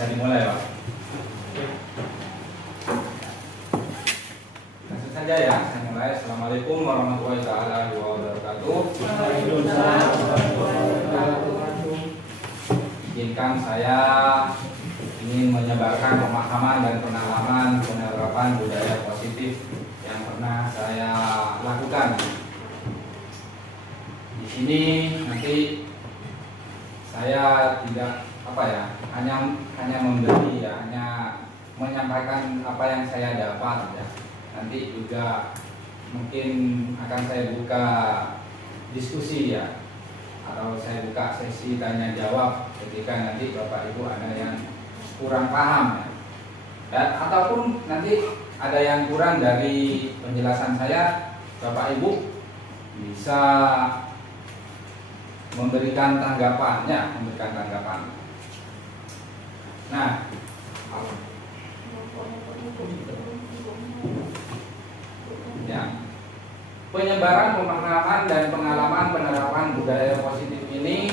Bisa dimulai, Pak. Langsung saja ya, saya mulai. Assalamualaikum warahmatullahi wabarakatuh. Izinkan saya ingin menyebarkan pemahaman dan pengalaman penerapan budaya positif yang pernah saya lakukan. Di sini nanti saya tidak hanya memberi ya, hanya menyampaikan apa yang saya dapat ya. Nanti juga mungkin akan saya buka diskusi ya, atau saya buka sesi tanya jawab ketika nanti Bapak Ibu ada yang kurang paham ya. Ataupun nanti ada yang kurang dari penjelasan saya, Bapak Ibu bisa memberikan tanggapan. Nah, ya, penyebaran pemahaman dan pengalaman penerapan budaya positif ini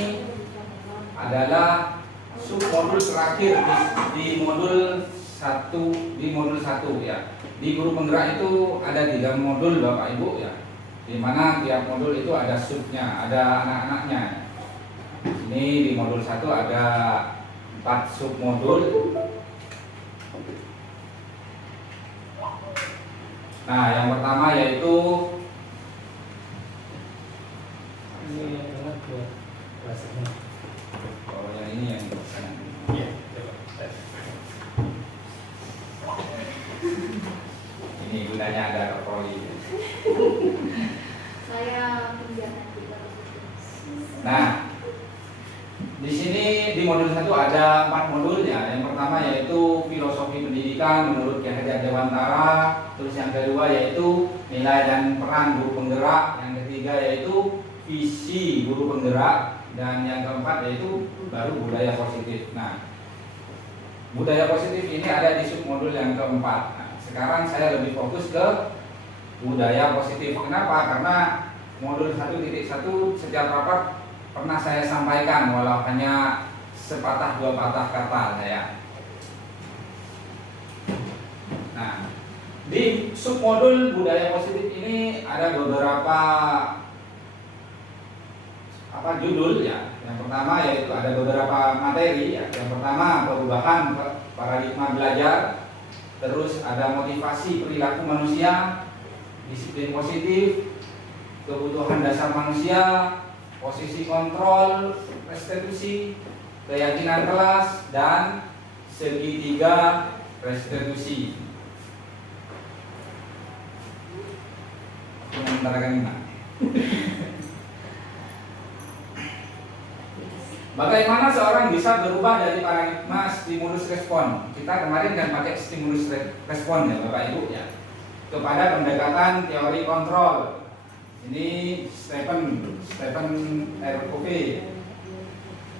adalah submodul terakhir di modul 1 ya. Di guru penggerak itu ada 3 modul Bapak Ibu ya, di mana tiap modul itu ada subnya, ada anak-anaknya. Ini di modul 1 ada 4 submodul. Nah, yang pertama yaitu yang ini yang ini gunanya ada reproli. Nah, di sini di modul 1 ada 4 modul ya. Yang pertama yaitu filosofi pendidikan menurut Ki Hajar Dewantara. Terus yang kedua yaitu nilai dan peran guru penggerak. Yang ketiga yaitu visi guru penggerak. Dan yang keempat yaitu baru budaya positif. Nah, budaya positif ini ada di submodul yang keempat. Nah, sekarang saya lebih fokus ke budaya positif. Kenapa? Karena modul 1.1 setiap rapat pernah saya sampaikan, walau hanya sepatah dua patah kata saya. Nah, di submodul budaya positif ini ada beberapa judul ya. Yang pertama yaitu ada beberapa materi ya. Yang pertama perubahan paradigma belajar, terus ada motivasi perilaku manusia, disiplin positif, kebutuhan dasar manusia, posisi kontrol, restitusi, keyakinan kelas, dan segitiga restitusi. Aku mengutarakan ini. Bagaimana seorang bisa berubah dari paradigma stimulus respon? Kita kemarin kan pakai stimulus respon ya Bapak Ibu ya, kepada pendekatan teori kontrol. Ini Stephen R. Covey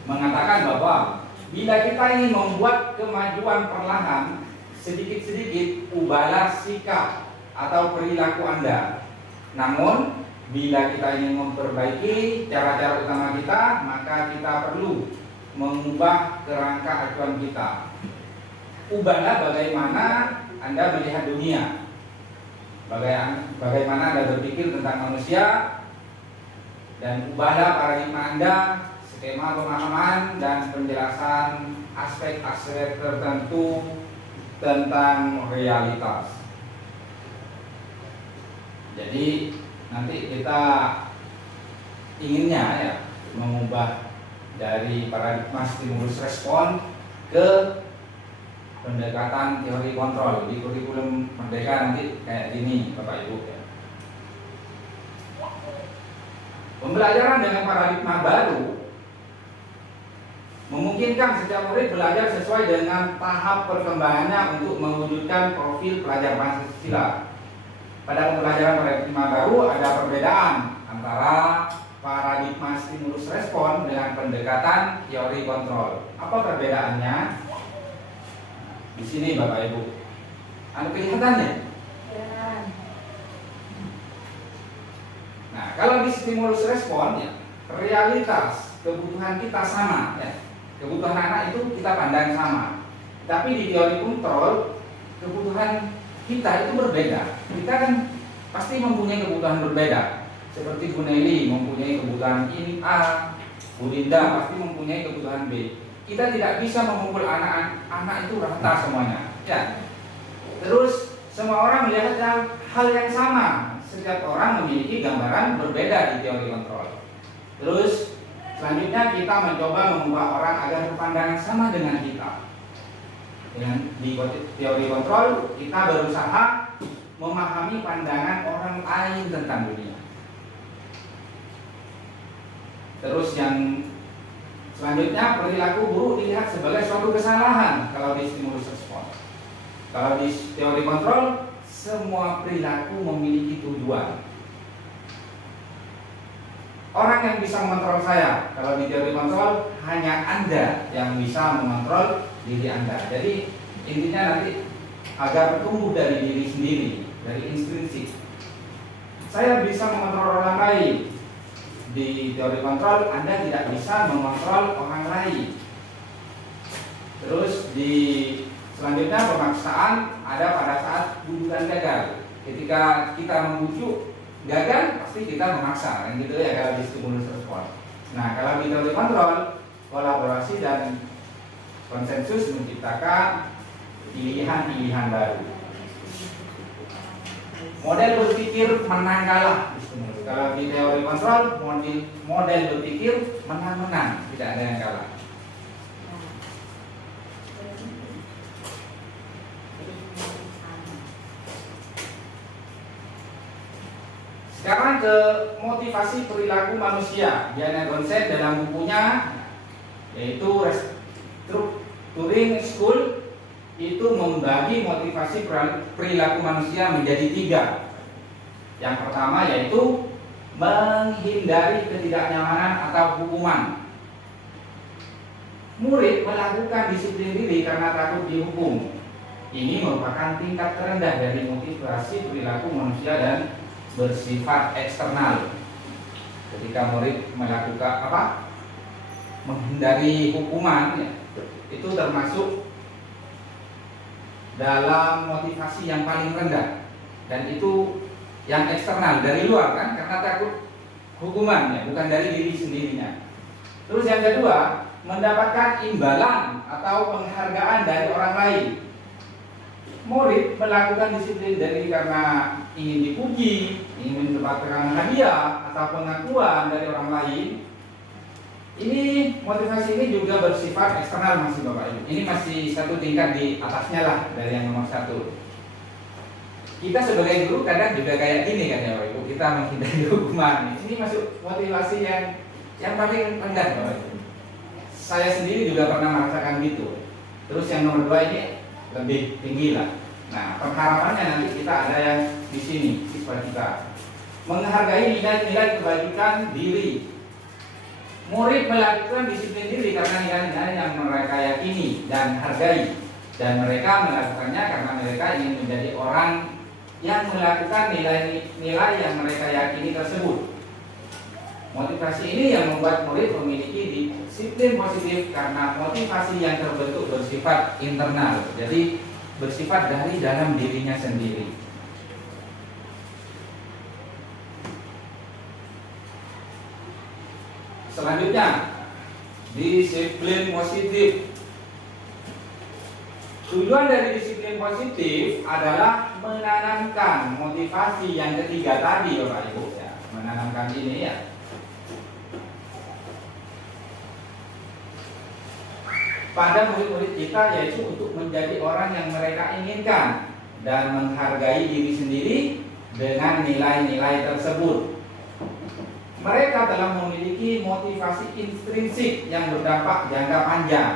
mengatakan bahwa bila kita ingin membuat kemajuan perlahan, sedikit-sedikit ubahlah sikap atau perilaku Anda. Namun bila kita ingin memperbaiki cara-cara utama kita, maka kita perlu mengubah kerangka acuan kita. Ubahlah bagaimana Anda melihat dunia, bagaimana Anda berpikir tentang manusia, dan ubahlah paradigma Anda, skema pemahaman dan penjelasan aspek-aspek tertentu tentang realitas. Jadi nanti kita inginnya ya mengubah dari paradigma stimulus respon ke pendekatan teori kontrol. Di kurikulum Merdeka nanti kayak gini Bapak Ibu ya. Pembelajaran dengan paradigma baru memungkinkan setiap murid belajar sesuai dengan tahap perkembangannya untuk mewujudkan profil pelajar Pancasila. Pada pembelajaran paradigma baru ada perbedaan antara paradigma stimulus respon dengan pendekatan teori kontrol. Apa perbedaannya? Di sini Bapak Ibu. Ada kelihatannya? Nah, kalau di stimulus respon ya, realitas kebutuhan kita sama ya. Kebutuhan anak itu kita pandang sama. Tapi di teori kontrol, kebutuhan kita itu berbeda. Kita kan pasti mempunyai kebutuhan berbeda. Seperti Bu Nelly mempunyai kebutuhan ini A, Bu Linda pasti mempunyai kebutuhan B. Kita tidak bisa mengumpul anak itu rata semuanya. Ya. Terus semua orang melihat hal yang sama. Setiap orang memiliki gambaran berbeda di teori kontrol. Terus selanjutnya kita mencoba mengubah orang agar berpandangan sama dengan kita. Di teori kontrol kita berusaha memahami pandangan orang lain tentang dunia. Terus yang selanjutnya, perilaku buruk dilihat sebagai suatu kesalahan kalau di stimulus respon. Kalau di teori kontrol, semua perilaku memiliki tujuan. Orang yang bisa mengontrol saya, kalau di teori kontrol hanya Anda yang bisa mengontrol diri Anda. Jadi intinya nanti agar tumbuh dari diri sendiri, dari intrinsik. Saya bisa mengontrol orang lain. Di teori kontrol Anda tidak bisa mengontrol orang lain. Terus di selanjutnya pemaksaan ada pada saat bujukan gagal. Ketika kita membujuk gagal, pasti kita memaksa, kan gitu ya kalau di stimulus respon. Nah, kalau di teori kontrol, kolaborasi dan konsensus menciptakan pilihan-pilihan baru. Model berpikir menang kalah. Kalau di teori kontrol, model berpikir menang-menang, tidak ada yang kalah. Sekarang ke motivasi perilaku manusia. Diana Gonset dalam bukunya yaitu Restructuring School itu membagi motivasi perilaku manusia menjadi 3. Yang pertama yaitu menghindari ketidaknyamanan atau hukuman. Murid melakukan disiplin diri karena takut dihukum. Ini merupakan tingkat terendah dari motivasi perilaku manusia dan bersifat eksternal. Ketika murid melakukan menghindari hukuman, ya, itu termasuk dalam motivasi yang paling rendah, dan itu yang eksternal dari luar kan, karena takut hukuman, ya, bukan dari diri sendirinya. Terus yang kedua, mendapatkan imbalan atau penghargaan dari orang lain. Murid melakukan disiplin diri karena ingin dipuji, ingin mendapatkan hadiah atau pengakuan dari orang lain. Ini motivasi ini juga bersifat eksternal masih Bapak Ibu. Ini masih satu tingkat di atasnya lah dari yang nomor 1. Kita sebagai guru kadang juga kayak gini kan ya Bapak Ibu. Kita menghindari hukuman. Ini masuk motivasi yang paling rendah Bapak Ibu. Saya sendiri juga pernah merasakan gitu. Terus yang nomor 2 ini lebih tinggi lah. Nah, pengharapannya nanti kita ada yang di sini siswa kita. Menghargai nilai-nilai kebajikan diri. Murid melakukan disiplin diri karena nilai-nilai yang mereka yakini dan hargai, dan mereka melakukannya karena mereka ingin menjadi orang yang melakukan nilai-nilai yang mereka yakini tersebut. Motivasi ini yang membuat murid memiliki disiplin positif karena motivasi yang terbentuk bersifat internal, jadi bersifat dari dalam dirinya sendiri. Selanjutnya, disiplin positif. Tujuan dari disiplin positif adalah menanamkan motivasi yang ketiga tadi Bapak Ibu, ya, menanamkan ini ya. Pada murid-murid kita, yaitu untuk menjadi orang yang mereka inginkan dan menghargai diri sendiri dengan nilai-nilai tersebut. Mereka telah memiliki motivasi intrinsik yang berdampak jangka panjang.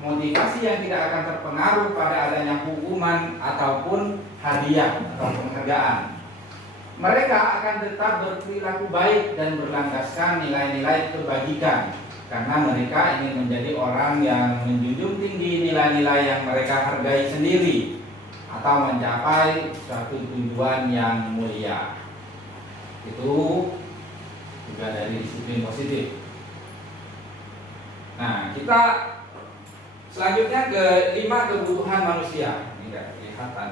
Motivasi yang tidak akan terpengaruh pada adanya hukuman ataupun hadiah atau penghargaan. Mereka akan tetap berperilaku baik dan berlandaskan nilai-nilai kebajikan, karena mereka ingin menjadi orang yang menjunjung tinggi nilai-nilai yang mereka hargai sendiri atau mencapai suatu tujuan yang mulia. Itu juga dari disiplin positif. Nah, kita Selanjutnya ke 5 kebutuhan manusia. Ini enggak kelihatan.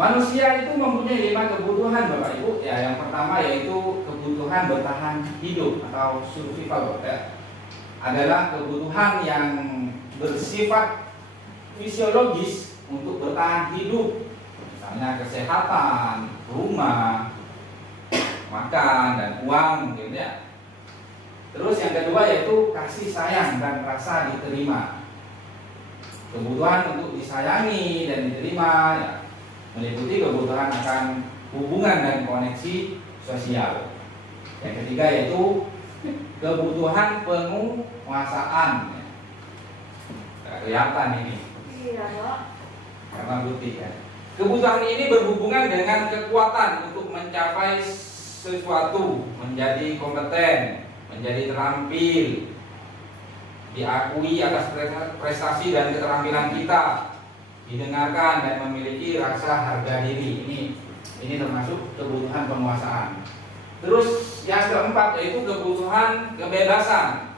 Manusia itu mempunyai 5 kebutuhan Bapak Ibu. Ya, yang pertama yaitu kebutuhan bertahan hidup atau survival. Ya. Adalah kebutuhan yang bersifat fisiologis untuk bertahan hidup. Misalnya kesehatan, rumah, makan dan uang gitu ya. Terus yang kedua yaitu kasih sayang dan rasa diterima. Kebutuhan untuk disayangi dan diterima ya, meliputi kebutuhan akan hubungan dan koneksi sosial. Yang ketiga yaitu kebutuhan penguasaan. Tidak kelihatan ini. Iya, Pak. Karena putih kan. Kebutuhan ini berhubungan dengan kekuatan untuk mencapai sesuatu, menjadi kompeten, menjadi terampil, diakui atas prestasi dan keterampilan kita, didengarkan dan memiliki rasa harga diri. Ini termasuk kebutuhan penguasaan. Terus yang keempat yaitu kebutuhan kebebasan.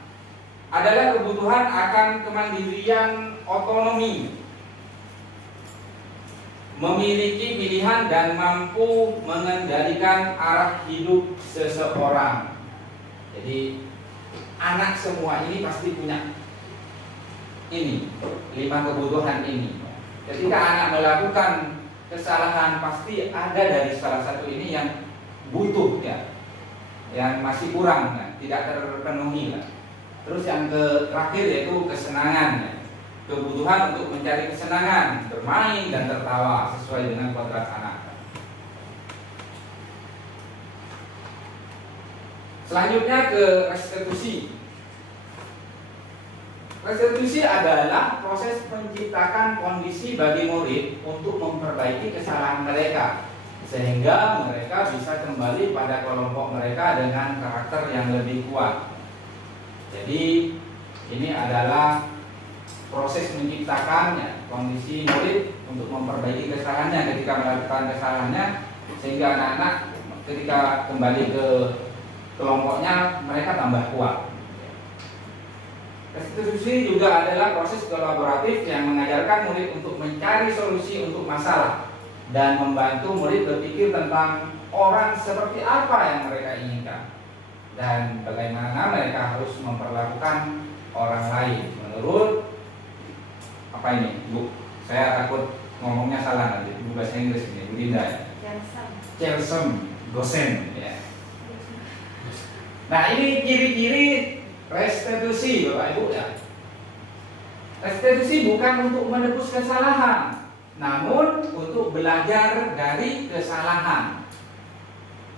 Adalah kebutuhan akan kemandirian otonomi, memiliki pilihan dan mampu mengendalikan arah hidup seseorang. Jadi anak semua ini pasti punya ini 5 kebutuhan ini. Ketika anak melakukan kesalahan pasti ada dari salah satu ini yang butuh ya, yang masih kurang ya, tidak terpenuhi lah. Terus yang terakhir yaitu kesenangan ya. Kebutuhan untuk mencari kesenangan, bermain dan tertawa sesuai dengan kodrat anak. Selanjutnya ke restitusi. Restitusi adalah proses menciptakan kondisi bagi murid untuk memperbaiki kesalahan mereka, sehingga mereka bisa kembali pada kelompok mereka dengan karakter yang lebih kuat. Jadi ini adalah proses menciptakan kondisi murid untuk memperbaiki kesalahannya ketika melakukan kesalahannya, sehingga anak-anak ketika kembali ke kelompoknya mereka tambah kuat. Restitusi juga adalah proses kolaboratif yang mengajarkan murid untuk mencari solusi untuk masalah dan membantu murid berpikir tentang orang seperti apa yang mereka inginkan dan bagaimana mereka harus memperlakukan orang lain menurut apa ini, Bu? Saya takut ngomongnya salah nanti. Bu bahasa Inggris ini, Bu Dinda. Chelsom Gosen ya. Nah, ini ciri-ciri restitusi Bapak Ibu ya. Restitusi bukan untuk menebus kesalahan, namun untuk belajar dari kesalahan.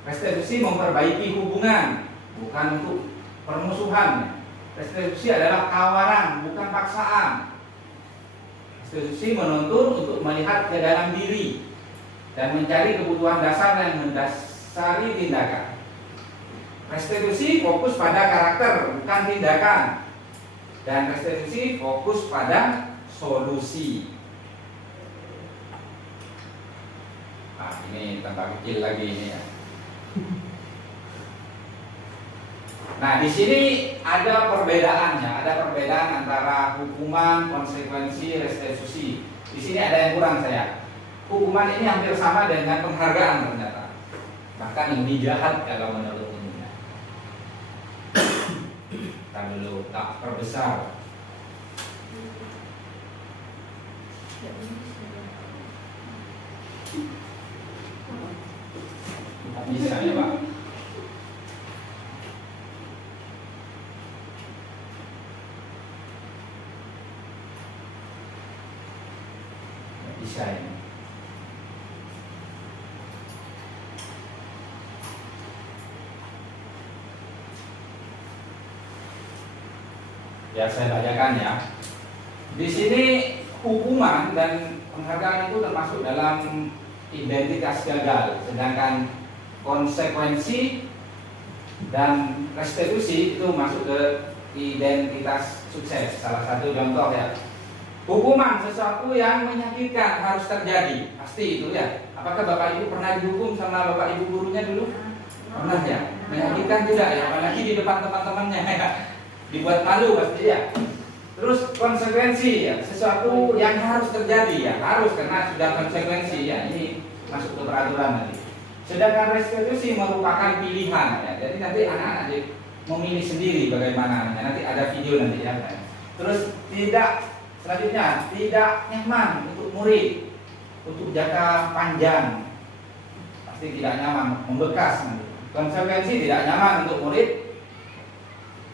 Restitusi memperbaiki hubungan, bukan untuk permusuhan. Restitusi adalah tawaran, bukan paksaan. Restitusi menuntun untuk melihat ke dalam diri dan mencari kebutuhan dasar yang mendasari tindakan. Restitusi fokus pada karakter, bukan tindakan. Dan restitusi fokus pada solusi. Nah, ini tambah kecil lagi ini ya. Nah, di sini ada perbedaannya, ada perbedaan antara hukuman, konsekuensi, restitusi. Di sini ada yang kurang saya. Hukuman ini hampir sama dengan penghargaan ternyata. Bahkan lebih jahat kalau menurut umumnya. Kita dulu tak perbesar. Tak bisa ya Pak. Bisa ini. Ya saya bacakan ya. Di sini hukuman dan penghargaan itu termasuk dalam identitas gagal, sedangkan konsekuensi dan restitusi itu masuk ke identitas sukses. Salah satu contoh ya. Hukuman sesuatu yang menyakitkan harus terjadi, pasti itu ya. Apakah Bapak Ibu pernah dihukum sama Bapak Ibu gurunya dulu? Pernah ya? Menyakitkan tidak ya? Apalagi di depan teman-temannya ya. dibuat malu pasti ya. Terus konsekuensi ya, sesuatu yang harus terjadi ya, harus karena sudah konsekuensi ya, ini masuk ke peraturan nanti. Sedangkan restitusi merupakan pilihan ya, jadi nanti anak-anak memilih sendiri bagaimana, nanti ada video nanti ya. Terus selanjutnya tidak nyaman untuk murid untuk jangka panjang, pasti tidak nyaman, membekas nanti. Konsekuensi tidak nyaman untuk murid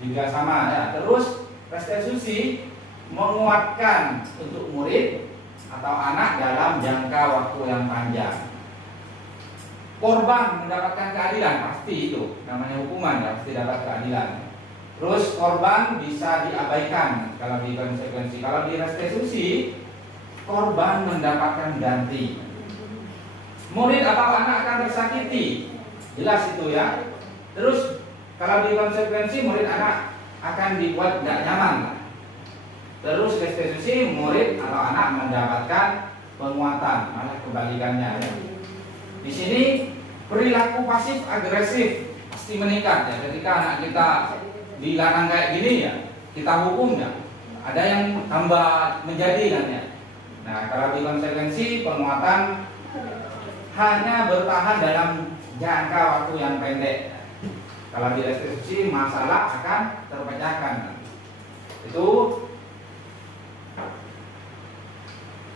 juga sama ya. Terus restitusi menguatkan untuk murid atau anak dalam jangka waktu yang panjang. Korban mendapatkan keadilan, pasti itu namanya hukuman ya, pasti dapat keadilan. Terus korban bisa diabaikan kalau di konsekuensi. Kalau di restitusi, korban mendapatkan ganti. Murid atau anak akan tersakiti, jelas itu ya. Terus kalau di konsekuensi, murid anak akan dibuat tidak nyaman. Terus restitusi, murid atau anak mendapatkan penguatan, malah kebalikannya ya. Di sini perilaku pasif agresif pasti meningkat ya. Ketika anak kita dilarang kayak gini ya, kita hukum ya, ada yang tambah menjadi kan ya. Nah, kalau di konsekuensi, penguatan hanya bertahan dalam jangka waktu yang pendek. Kalau di restitusi, masalah akan terpecahkan. Itu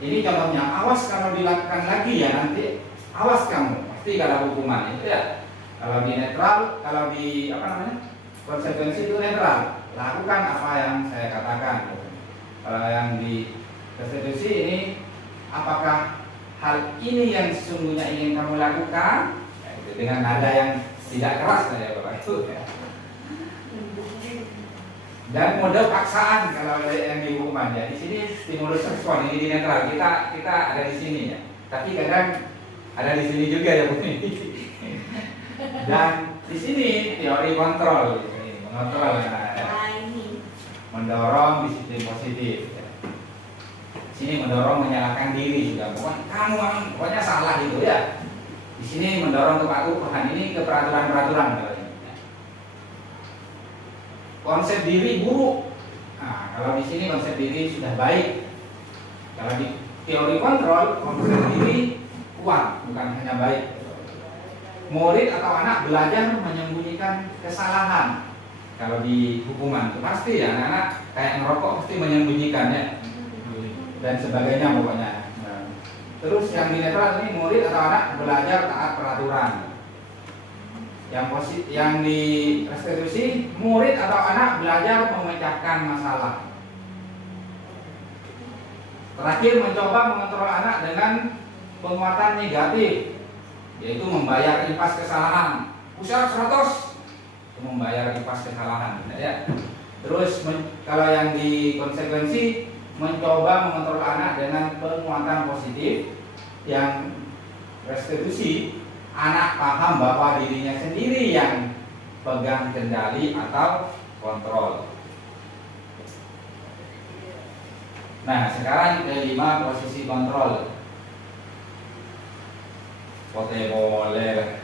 ini contohnya. Awas kalau dilakukan lagi ya, nanti awas kamu, pasti ada hukuman itu ya. Kalau di netral, kalau di konsekuensi itu netral, lakukan apa yang saya katakan. Kalau yang di restitusi ini, apakah hal ini yang sesungguhnya ingin kamu lakukan, ya, dengan nada yang tidak keras saja Bapak itu ya. Dan mode paksaan kalau yang di hukuman ya. Di sini stimulus respon, ini di netral, kita ada di sini ya. Tapi kadang ada di sini juga ya Bu. Dan di sini teori kontrol, mengontrol ya. Mendorong disiplin positif ya. Di sini mendorong menyalahkan diri juga. Pokoknya salah gitu ya. Di sini mendorong kepatuhan, ini ke peraturan-peraturan. Konsep diri buruk. Nah, kalau di sini konsep diri sudah baik. Kalau di teori kontrol, konsep diri kuat, bukan hanya baik. Murid atau anak belajar menyembunyikan kesalahan. Kalau di hukuman itu pasti ya, anak-anak kayak ngerokok pasti menyembunyikan ya, dan sebagainya pokoknya. Terus yang di netral ini, murid atau anak belajar taat peraturan. Yang di restitusi, murid atau anak belajar memecahkan masalah. Terakhir, mencoba mengontrol anak dengan penguatan negatif, yaitu membayar impas kesalahan. Usaha 100 membayar impas kesalahan ya. Terus kalau yang di konsekuensi, mencoba mengontrol anak dengan penguatan positif. Yang restitusi, anak paham bahwa dirinya sendiri yang pegang kendali atau kontrol. Nah, sekarang kelima, posisi kontrol. Boleh.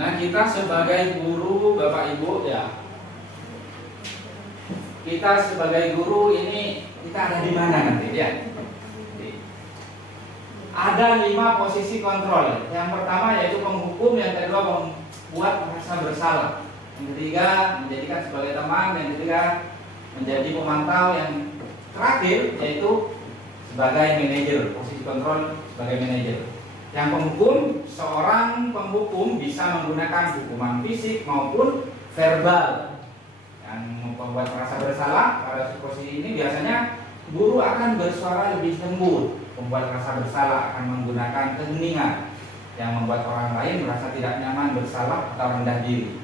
Nah, kita sebagai guru, Bapak Ibu ya, kita sebagai guru ini kita ada di mana nanti ya? Ada 5 posisi kontrol. Yang pertama yaitu penghukum, yang kedua membuat merasa bersalah, yang ketiga menjadikan sebagai teman, yang ketiga menjadi pemantau, yang terakhir yaitu sebagai manajer, posisi kontrol sebagai manajer. Yang penghukum, seorang penghukum bisa menggunakan hukuman fisik maupun verbal. Yang membuat merasa bersalah, pada posisi ini biasanya guru akan bersuara lebih lembut. Membuat merasa bersalah akan menggunakan keheningan yang membuat orang lain merasa tidak nyaman, bersalah atau rendah diri.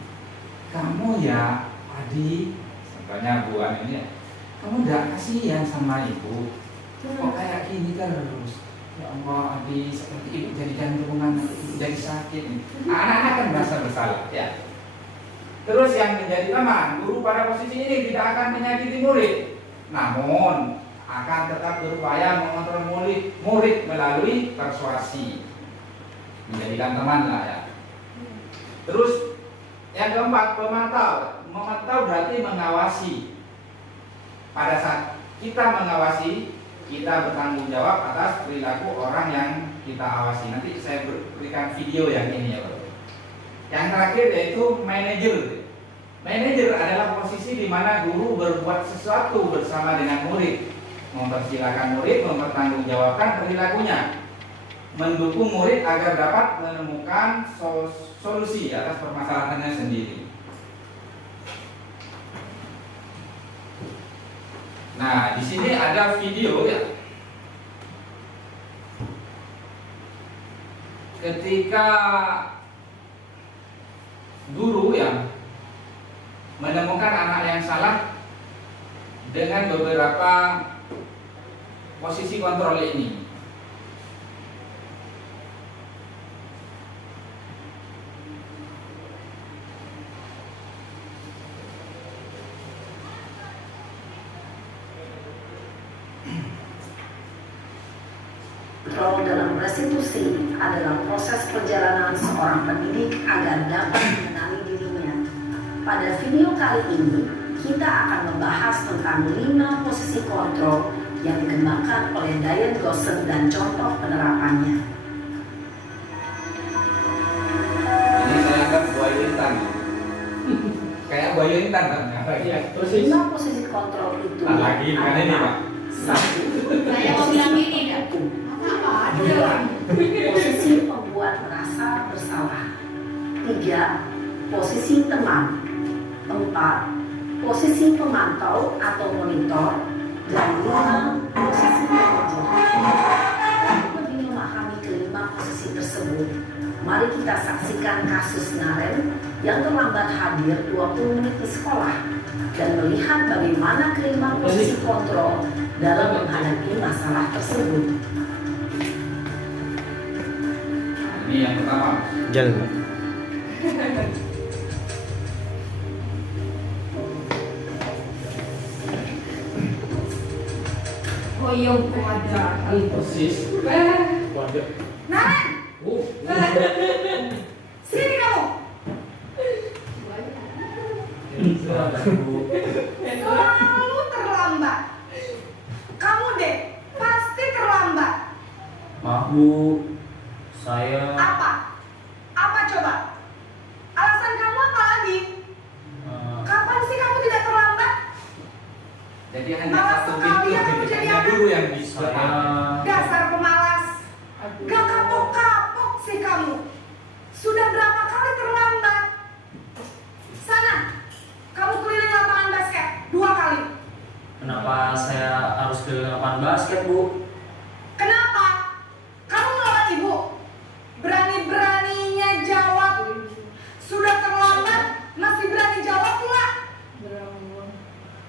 kamu ya Adi, contohnya Bu An ini, kamu udah kasihan sama ibu, kok kayak gini terus? Ya Allah Adi, seperti ibu jadi jantungan, ibu jadi sakit. Anak-anak kan merasa bersalah ya. Terus yang menjadi teman, guru pada posisi ini tidak akan menyakiti murid, namun akan tetap berupaya mengontrol murid melalui persuasi, menjadikan teman lah ya. Terus yang keempat, memantau. Memantau berarti mengawasi. Pada saat kita mengawasi, kita bertanggung jawab atas perilaku orang yang kita awasi. Nanti saya berikan video yang ini ya Bro. Yang terakhir yaitu manajer. Manajer adalah posisi di mana guru berbuat sesuatu bersama dengan murid, mempersilahkan murid mempertanggungjawabkan perilakunya, mendukung murid agar dapat menemukan solusi atas permasalahannya sendiri. Nah, di sini ada video ya. Ketika guru ya menemukan anak yang salah dengan beberapa posisi kontrol ini. Kontrol dalam restitusi adalah proses perjalanan seorang pendidik agar dapat mengenali dirinya. Pada video kali ini, kita akan membahas tentang 5 posisi kontrol yang dikembangkan oleh Diane Gosset dan contoh penerapannya. Ini saya anggap buaya intan. Kayak buaya intan kan? Ya, 5 posisi kontrol itu lagi bukan ini Pak. 1. Saya mau bilang ini dah. Posisi pembuat merasa bersalah. 3. Posisi teman. 4. Posisi pemantau atau monitor. Dan 5. Posisi manajer. Untuk lebih memahami kelima posisi tersebut, mari kita saksikan kasus Naren yang terlambat hadir 20 menit di sekolah dan melihat bagaimana kelima posisi kontrol dalam menghadapi masalah tersebut. Ini yang pertama. Jalan. Hoyong kuadrat. Persis. Naren, sini kamu. Selalu terlambat. Kamu deh pasti terlambat. Maaf Bu, saya Apa? Apa coba? Alasan kamu apa lagi? Kapan sih kamu tidak terlambat? Jadi hanya Malah satu sekali pintu, aku jadi hanya anak. guru yang bisa. Dasar pemalas. Gak kapok-kapok sih kamu. Sudah berapa kali terlambat? Sana, kamu keliling lapangan basket 2 kali. kenapa saya harus ke lapangan basket Bu? Kenapa? Kamu melawan ibu. Berani-beraninya jawab. Sudah terlambat, masih berani jawab pula.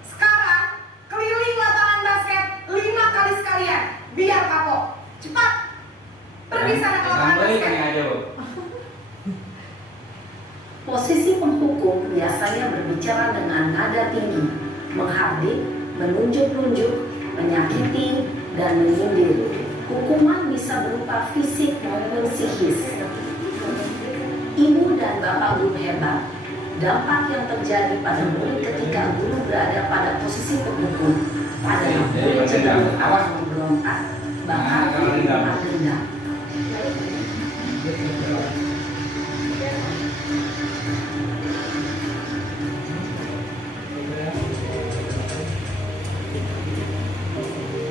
Sekarang, keliling lapangan basket 5 kali sekalian. Biar kapok. Cepat. Pergi sana ke lapangan Sampai basket. ini aja Bu. Posisi penghukum biasanya berbicara dengan nada tinggi, menghardik, menunjuk-nunjuk, menyakiti, dan menyindir. Hukuman bisa berupa fisik maupun psikis. Ibu dan bapak guru hebat, dampak yang terjadi pada murid ketika guru berada pada posisi penghukum adalah murid cenderung memberontak, bahkan hukuman denda.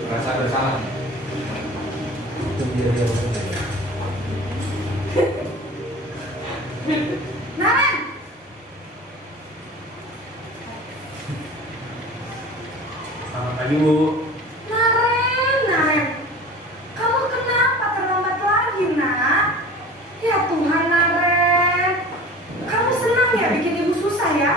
Rasa bersalah. Naren, Selamat pagi Bu. Naren, kamu kenapa terlambat lagi, nak? Ya Tuhan, Naren, kamu senang ya bikin ibu susah ya?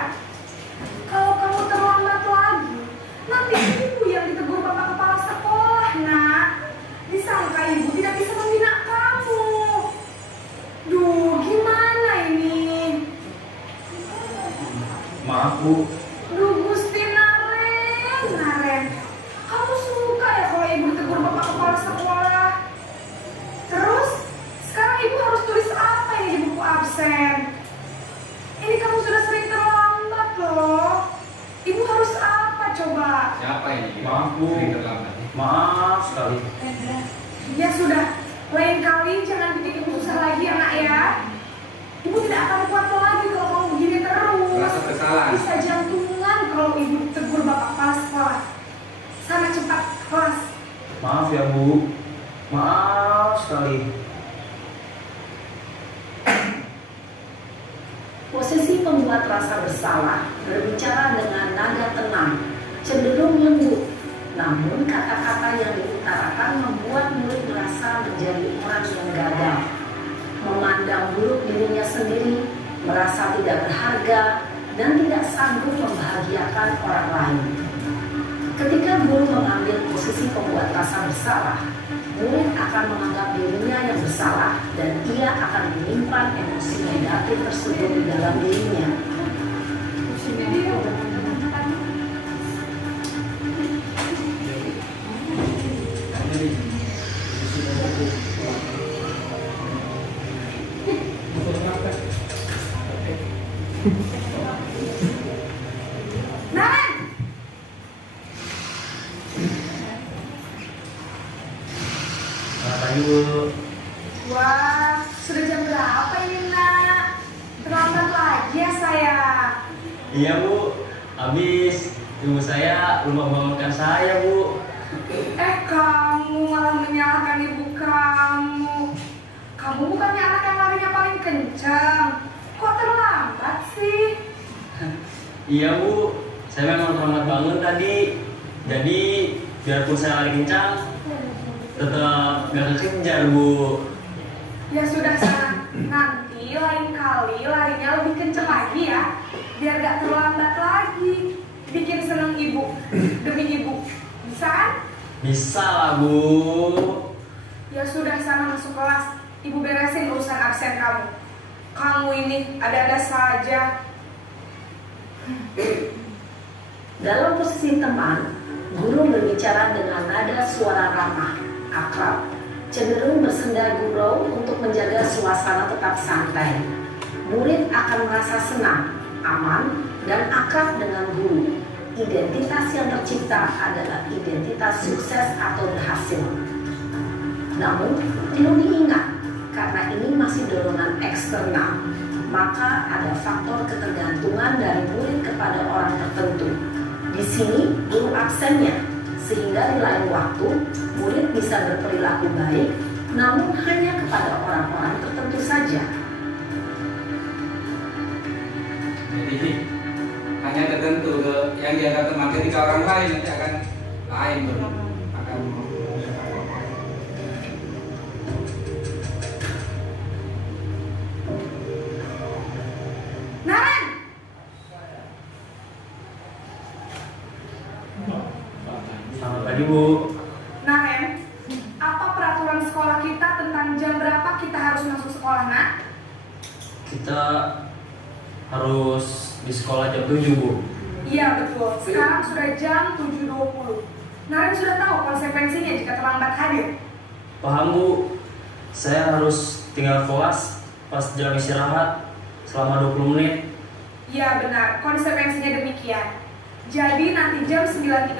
Maaf Bu. Duh Gusti Naren. Kamu suka ya kalau ibu ditegur bapak kepala sekolah? Terus, sekarang ibu harus tulis apa ini di buku absen? Ini kamu sudah sering terlambat loh. Ibu harus apa coba? Siapa ini? Maaf, Bu. Sering terlambat. Maaf sekali. Ya sudah, lain kali jangan bikin ibu susah lagi ya nak ya. Ibu tidak akan kuat lagi kalau kamu begini terus. Merasa bersalah. Bisa jantungan kalau ibu tegur bapak kepala sekolah. Sana cepat ke kelas. Maaf ya Bu. Maaf sekali. Posisi pembuat rasa bersalah berbicara dengan nada tenang, cenderung lembut. Namun kata-kata yang diutarakan membuat murid merasa menjadi orang yang gagal, memandang buruk dirinya sendiri, merasa tidak berharga, dan tidak sanggup membahagiakan orang lain. Ketika guru mengambil posisi pembuat rasa bersalah, murid akan menganggap dirinya yang bersalah dan ia akan menyimpan emosi negatif tersebut di dalam dirinya. Naren! Selamat pagi Bu. Wah, sudah jam berapa ini nak? Terlambat lagi ya saya. Iya Bu. Habis ibu saya belum membangunkan saya Bu. Kamu malah menyalahkan ibu kamu. Kamu bukannya anak yang larinya paling kencang. Kok terlambat sih? Iya Bu. Saya memang terlambat bangun tadi. Jadi biarpun saya lari kencang, tetap gak kekejar Bu. Ya sudah sana. Nanti lain kali larinya lebih kencang lagi ya. Biar gak terlambat lagi. Bikin seneng ibu. Demi ibu. Bisa kan? Bisa lah Bu. Ya sudah sana masuk kelas. Ibu beresin urusan absen kamu. Kamu ini ada-ada saja. Dalam posisi teman, guru berbicara dengan nada suara ramah, akrab, cenderung bersenda gurau untuk menjaga suasana tetap santai. Murid akan merasa senang, aman, dan akrab dengan guru. Identitas yang tercipta adalah identitas sukses atau berhasil. Namun, perlu diingat, karena ini masih dorongan eksternal, maka ada faktor ketergantungan dari murid kepada orang tertentu. Di sini, guru absennya, sehingga di lain waktu, murid bisa berperilaku baik, namun hanya kepada orang-orang tertentu saja. Jadi hanya tertentu ke yang dianggap teman, ketika orang lain nanti akan lain bro. Akan Naren! Selamat pagi Bu. Naren, apa peraturan sekolah kita tentang jam berapa kita harus masuk sekolah, nak? Kita harus di sekolah jam 7 Bu. Iya betul, sekarang sudah jam 7.20. Naren sudah tahu konsekuensinya jika terlambat hadir. Paham Bu. Saya harus tinggal kelas pas jam istirahat selama 20 menit. Iya benar, konsekuensinya demikian. Jadi nanti jam 9.30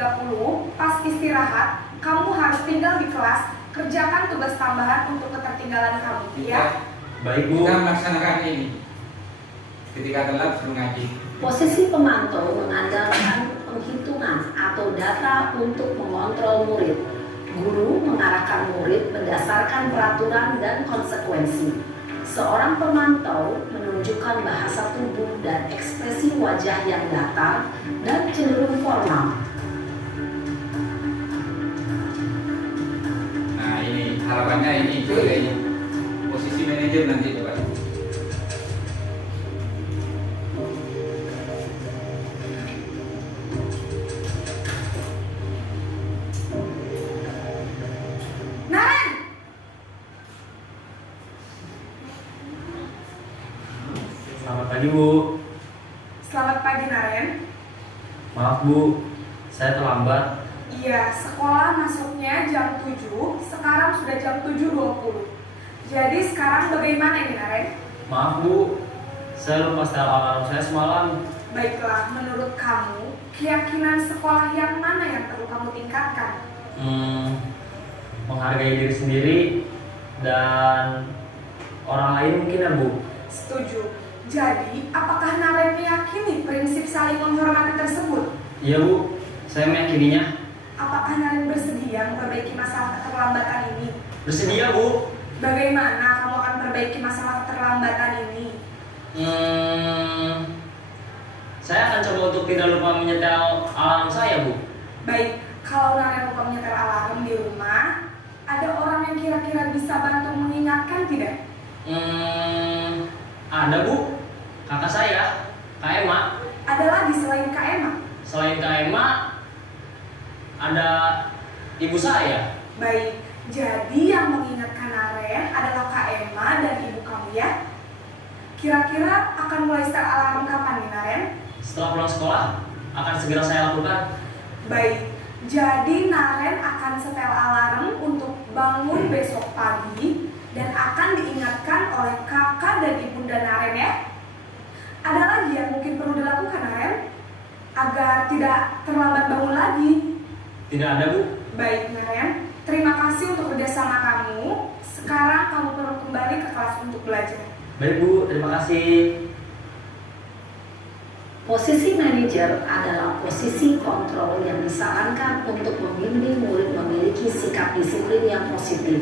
pas istirahat, kamu harus tinggal di kelas, kerjakan tugas tambahan untuk ketertinggalan kamu, ya? Baik Bu. kita melaksanakan ini. Ketika telat suruh ngaji. Posisi pemantau mengandalkan penghitungan atau data untuk mengontrol murid. Guru mengarahkan murid berdasarkan peraturan dan konsekuensi. Seorang pemantau menunjukkan bahasa tubuh dan ekspresi wajah yang datar dan cenderung formal. Nah ini harapannya ini sebagai posisi manajer nanti Bapak. Naren! Selamat pagi Bu. Selamat Selamat pagi Naren. Maaf Bu, saya terlambat. Iya, sekolah masuknya jam 7, sekarang sudah jam 7.20. Jadi sekarang bagaimana ini Naren? Maaf Bu, saya lupa setel alarm saya semalam. Baiklah, menurut kamu, keyakinan sekolah yang mana yang perlu kamu tingkatkan? Menghargai diri sendiri dan orang lain mungkin ya Bu. Setuju. Jadi, apakah Naren meyakini prinsip saling menghormati tersebut? Iya Bu, saya meyakininya. Apakah Naren bersedia memperbaiki masalah keterlambatan ini? Bersedia Bu. Bagaimana kamu akan memperbaiki masalah keterlambatan ini? Saya akan coba untuk tidak lupa menyetel alarm saya Bu. Baik, kalau Naren lupa menyetel alarm di rumah, ada orang yang kira-kira bisa bantu mengingatkan tidak? Ada Bu, kakak saya, Kak Emma. Ada lagi selain Kak Emma? Selain Kak Emma, ada ibu saya. Baik, jadi yang mengingatkan Naren adalah Kak Emma dan ibu kamu ya? Kira-kira akan mulai setel alarm kapan nih Naren? Setelah pulang sekolah, akan segera saya lakukan. Baik, jadi Naren akan setel alarm untuk bangun besok pagi dan akan diingatkan oleh kakak dan ibunda Naren ya. Ada lagi yang mungkin perlu dilakukan Naren agar tidak terlambat bangun lagi? Tidak ada Bu. Baik Naren, terima kasih untuk kerjasama kamu. Sekarang kamu perlu kembali ke kelas untuk belajar. Baik Bu, terima kasih. Posisi manajer adalah posisi kontrol yang disarankan untuk membimbing murid memiliki sikap disiplin yang positif,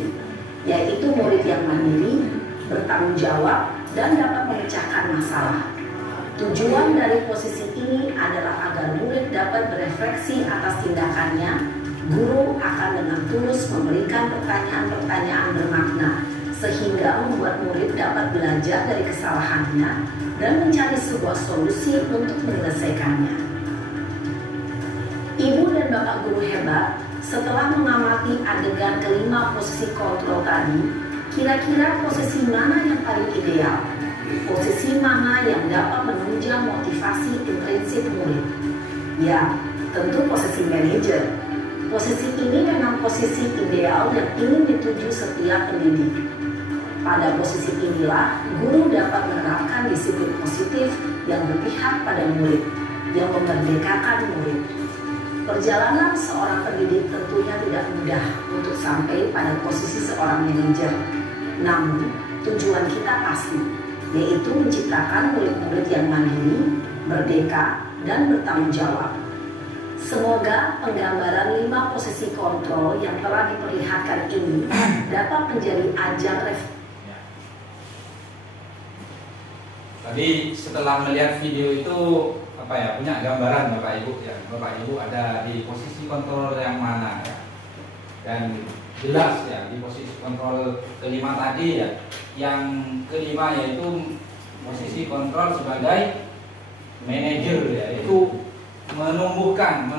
yaitu murid yang mandiri, bertanggung jawab, dan dapat memecahkan masalah. Tujuan dari posisi ini adalah agar murid dapat berefleksi atas tindakannya. Guru akan dengan tulus memberikan pertanyaan-pertanyaan bermakna, sehingga membuat murid dapat belajar dari kesalahannya dan mencari sebuah solusi untuk menyelesaikannya. Ibu dan bapak guru hebat, setelah mengamati adegan kelima posisi kontrol tadi, kira-kira posisi mana yang paling ideal? Posisi mana yang dapat menunjang motivasi intrinsik murid? Ya, tentu posisi manajer. Posisi ini memang posisi ideal yang ingin dituju setiap pendidik. Pada posisi inilah, guru dapat menerapkan disiplin positif yang berpihak pada murid, yang memerdekakan murid. Perjalanan seorang pendidik tentunya tidak mudah untuk sampai pada posisi seorang manajer. Namun, tujuan kita pasti, yaitu menciptakan murid-murid yang mandiri, merdeka, dan bertanggung jawab. Semoga penggambaran 5 posisi kontrol yang telah diperlihatkan ini dapat menjadi ajang refleksi. Tadi setelah melihat video itu punya gambaran Bapak Ibu ya. Bapak Ibu ada di posisi kontrol yang mana ya. Dan jelas ya di posisi kontrol kelima tadi ya. Yang kelima yaitu posisi kontrol sebagai manajer ya, itu menumbuhkan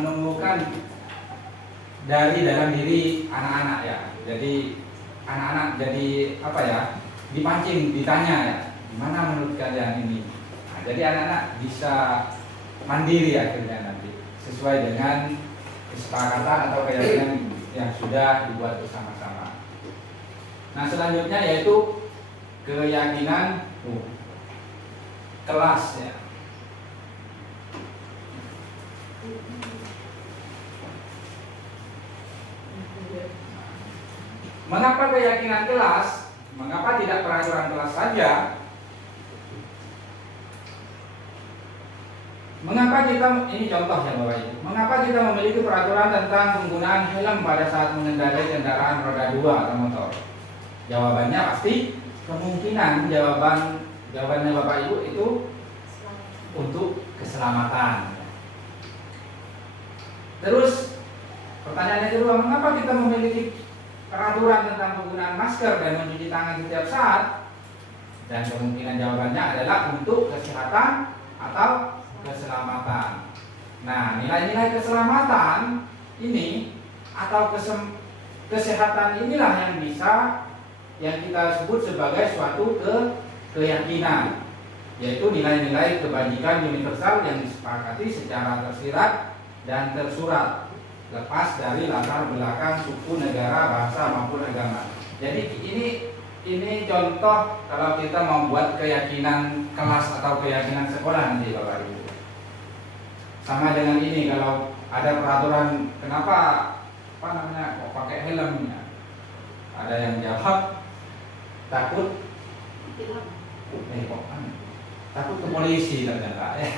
dari dalam diri anak-anak ya. Jadi anak-anak jadi dipancing, ditanya ya, gimana menurut kalian ini? Nah, jadi anak-anak bisa mandiri akhirnya nanti sesuai dengan kesepakatan atau keyakinan yang sudah dibuat bersama-sama. Nah, selanjutnya yaitu keyakinan kelas ya. Mengapa keyakinan kelas? Mengapa tidak peraturan kelas saja? Mengapa kita, ini contoh ya Bapak Ibu, mengapa kita memiliki peraturan tentang penggunaan helm pada saat mengendarai kendaraan roda 2 atau motor? Jawabannya pasti kemungkinan jawabannya Bapak Ibu itu untuk keselamatan. Terus pertanyaannya kedua, mengapa kita memiliki peraturan tentang penggunaan masker dan mencuci tangan setiap saat? Dan kemungkinan jawabannya adalah untuk kesehatan atau keselamatan. Nah, nilai-nilai keselamatan ini atau kesehatan inilah yang kita sebut sebagai suatu keyakinan. yaitu nilai-nilai kebajikan universal yang disepakati secara tersirat dan tersurat, lepas dari latar belakang suku, negara, bahasa maupun agama. Jadi ini contoh kalau kita membuat keyakinan kelas atau keyakinan sekolah nanti Bapak Ibu. Sama dengan ini, kalau ada peraturan kenapa kok pakai helm ya? Ada yang jawab takut takut ke polisi ternyata ya.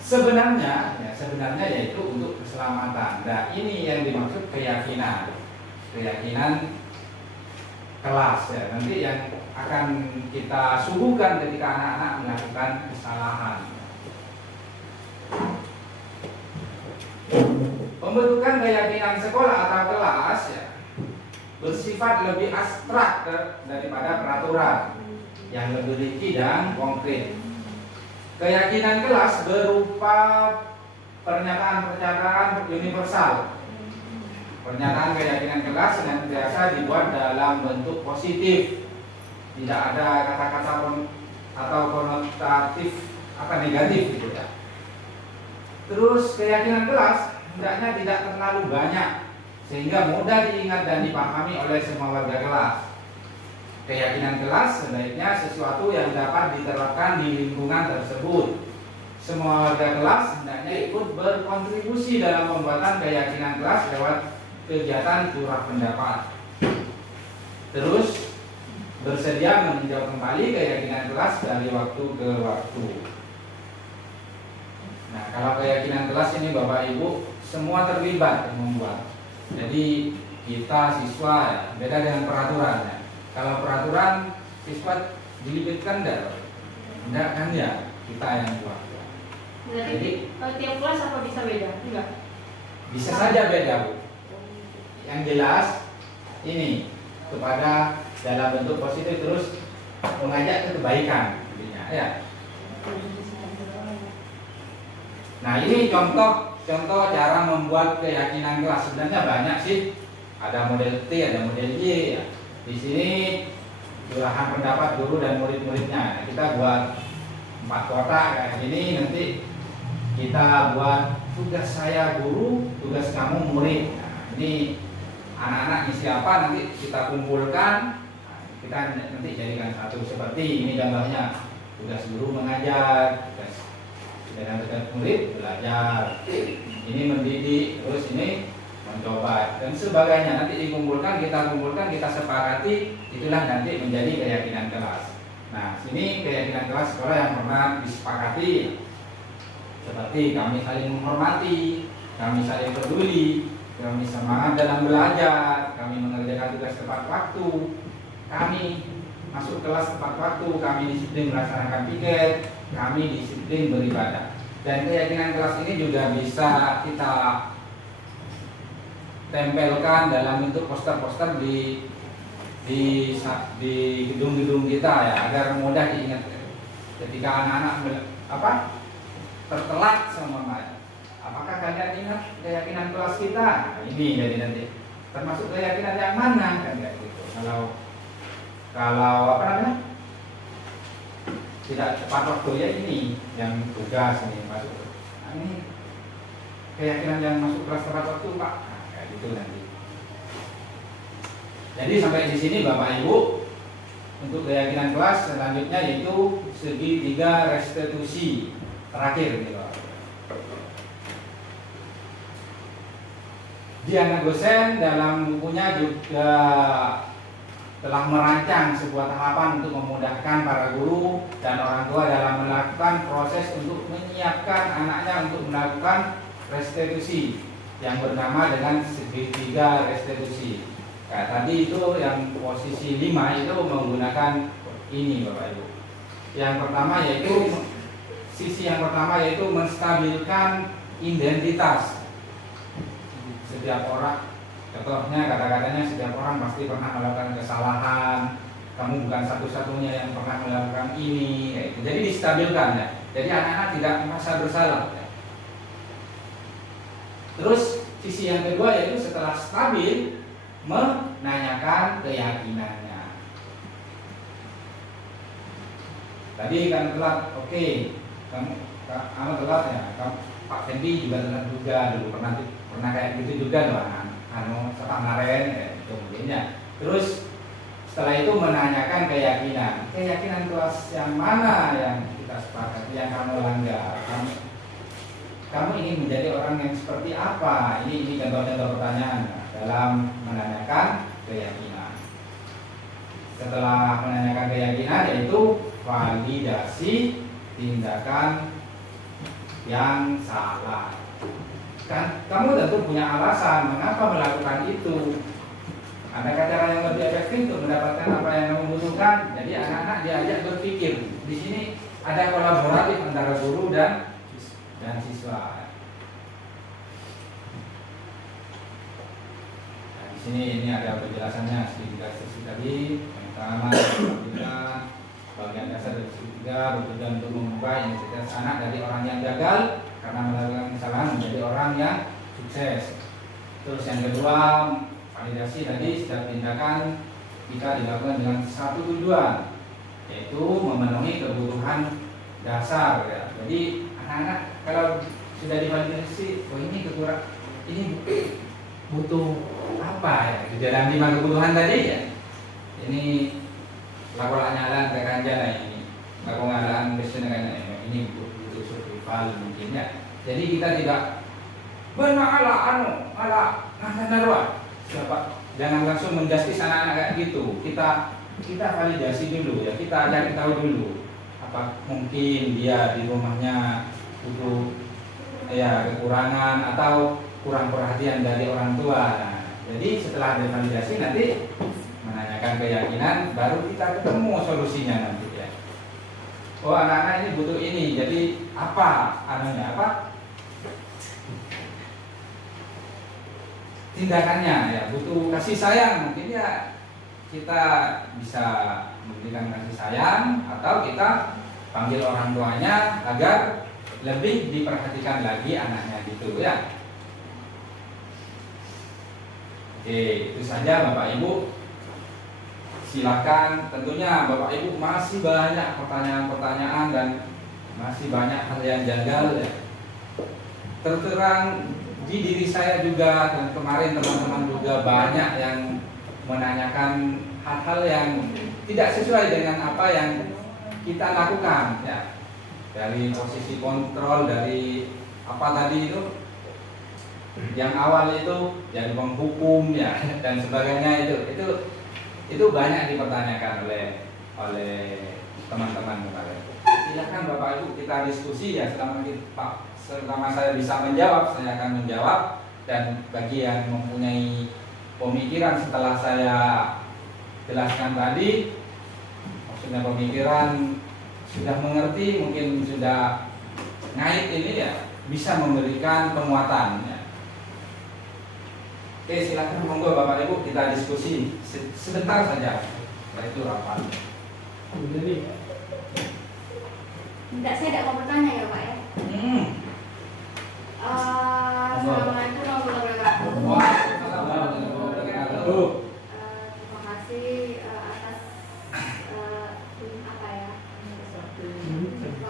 Sebenarnya yaitu untuk keselamatan. Nah, ini yang dimaksud keyakinan kelas ya. Nanti yang akan kita suguhkan ketika anak-anak melakukan kesalahan. Pembentukan keyakinan sekolah atau kelas ya, bersifat lebih abstrak daripada peraturan yang lebih rinci dan konkret. Keyakinan kelas berupa pernyataan universal. Pernyataan keyakinan kelas senantiasa dibuat dalam bentuk positif, tidak ada kata-kata atau konotatif negatif gitu ya. Terus keyakinan kelas hendaknya tidak terlalu banyak sehingga mudah diingat dan dipahami oleh semua warga kelas. Keyakinan kelas sebaiknya sesuatu yang dapat diterapkan di lingkungan tersebut. Semua warga kelas hendaknya ikut berkontribusi dalam pembuatan keyakinan kelas lewat kegiatan curah pendapat. Terus bersedia meninjau kembali keyakinan kelas dari waktu ke waktu. Nah, kalau keyakinan kelas ini Bapak Ibu semua terlibat membuat. Jadi kita siswa ya, beda dengan peraturannya. Kalau peraturan siswa dilibatkan enggak kan ya, kita yang buat. Jadi tiap kelas apa bisa beda? Enggak. Bisa saja beda, Bu. Yang jelas ini kepada dalam bentuk positif terus mengajak ke kebaikan ya. Nah, ini contoh cara membuat keyakinan kelas. Sebenarnya banyak sih. Ada model T, ada model Y ya. Di sini curahan pendapat guru dan murid-muridnya. Nah, kita buat 4 kotak kayak gini, nanti kita buat tugas saya guru, tugas kamu murid. Nah, ini anak-anak isi apa nanti kita kumpulkan. Nah, kita nanti jadikan satu seperti ini contohnya. Tugas guru mengajar, tugas murid belajar, ini mendidik, terus ini mencoba dan sebagainya. Nanti dikumpulkan, kita sepakati, itulah nanti menjadi keyakinan kelas. Nah, sini keyakinan kelas sekolah yang pernah disepakati seperti kami saling menghormati, kami saling peduli, kami semangat dalam belajar, kami mengerjakan tugas tepat waktu, kami masuk kelas tepat waktu, kami disiplin melaksanakan piket, kami disiplin beribadah. Dan keyakinan kelas ini juga bisa kita tempelkan dalam bentuk poster-poster di gedung-gedung kita ya, agar mudah diingat ketika anak-anak tertelat sama mereka. Apakah kalian ingat keyakinan kelas kita? Nah, ini jadi nanti termasuk keyakinan yang mana kan kayak gitu. Kalau tidak tepat waktu ya, ini yang tugas ini masuk. Nah, ini keyakinan yang masuk kelas tepat waktu Pak. Nah, kayak gitu nanti. Jadi sampai di sini Bapak Ibu untuk keyakinan kelas. Selanjutnya yaitu segitiga restitusi terakhir gitu. Diana Gosen dalam bukunya juga telah merancang sebuah tahapan untuk memudahkan para guru dan orang tua dalam melakukan proses untuk menyiapkan anaknya untuk melakukan restitusi yang bernama dengan segitiga restitusi. Nah, tadi itu yang posisi 5 itu menggunakan ini Bapak Ibu. Yang pertama yaitu sisi yang pertama yaitu menstabilkan identitas setiap orang. Contohnya kata-katanya setiap orang pasti pernah melakukan kesalahan. Kamu bukan satu-satunya yang pernah melakukan ini. Jadi distabilkan ya. Jadi anak-anak tidak merasa bersalah. Ya. Terus sisi yang kedua yaitu setelah stabil menanyakan keyakinannya. tadi kan telat, oke, kamu telat ya, Pak Fendi juga telat juga dulu pernah kayak gitu juga loh, Pak Naren ya, itu mungkinnya. Terus setelah itu menanyakan keyakinan kelas yang mana yang kita sepakati, yang kamu langgar, kamu ingin menjadi orang yang seperti apa? Ini contoh-contoh pertanyaan dalam menanyakan keyakinan. Setelah menanyakan keyakinan, yaitu validasi tindakan yang salah. Kan kamu tentu punya alasan mengapa melakukan itu. Adakah cara yang lebih efektif untuk mendapatkan apa yang kamu butuhkan? Jadi anak-anak diajak berpikir. Di sini ada kolaboratif antara guru dan siswa. Nah, di sini ini ada penjelasannya segitiga tadi. Yang pertama, bagian dasar dari segitiga bertujuan untuk mengubah identitas anak dari orang yang gagal karena melakukan kesalahan menjadi orang yang sukses. Terus yang kedua, validasi tadi setiap tindakan kita dilakukan dengan satu tujuan, yaitu memenuhi kebutuhan dasar ya. Jadi anak-anak kalau sudah divalidasi, oh ini butuh apa ya di dalam 5 kebutuhan tadi ya. Ini lakolanyalan kekanjana ini, lakolanyalan kesenangan ini butuh survival mungkin ya. Jadi kita tidak benar ala narwa siapa, jangan langsung menjustis anak-anak kayak gitu. Kita validasi dulu ya, kita cari tahu dulu apa mungkin dia di rumahnya butuh ya kekurangan atau kurang perhatian dari orang tua. Nah, jadi setelah validasi nanti menanyakan keyakinan, baru kita ketemu solusinya nanti ya. Oh anak-anak ini butuh ini, jadi apa tindakannya ya, butuh kasih sayang mungkin ya, kita bisa memberikan kasih sayang atau kita panggil orang tuanya agar lebih diperhatikan lagi anaknya gitu ya. Oke, itu saja Bapak Ibu. Silakan, tentunya Bapak Ibu masih banyak pertanyaan-pertanyaan dan masih banyak hal yang janggal ya. Terterang di diri saya juga dan kemarin teman-teman juga banyak yang menanyakan hal-hal yang tidak sesuai dengan apa yang kita lakukan ya. Dari posisi kontrol, dari apa tadi itu yang awal itu jadi penghukum ya dan sebagainya, itu banyak dipertanyakan oleh teman-teman kemarin. Silakan Bapak Ibu kita diskusi ya, selama saya bisa menjawab, saya akan menjawab, dan bagi yang mempunyai pemikiran setelah saya jelaskan tadi, maksudnya pemikiran sudah mengerti, mungkin sudah ngait ini ya, bisa memberikan penguatan ya. Oke, silakan monggo Bapak Ibu kita diskusi sebentar saja. Setelah itu rapat. Enggak, saya tidak mau bertanya ya Pak ya. Assalamualaikum warahmatullahi wabarakatuh. Waalaikumsalam warahmatullahi wabarakatuh. Terima kasih atas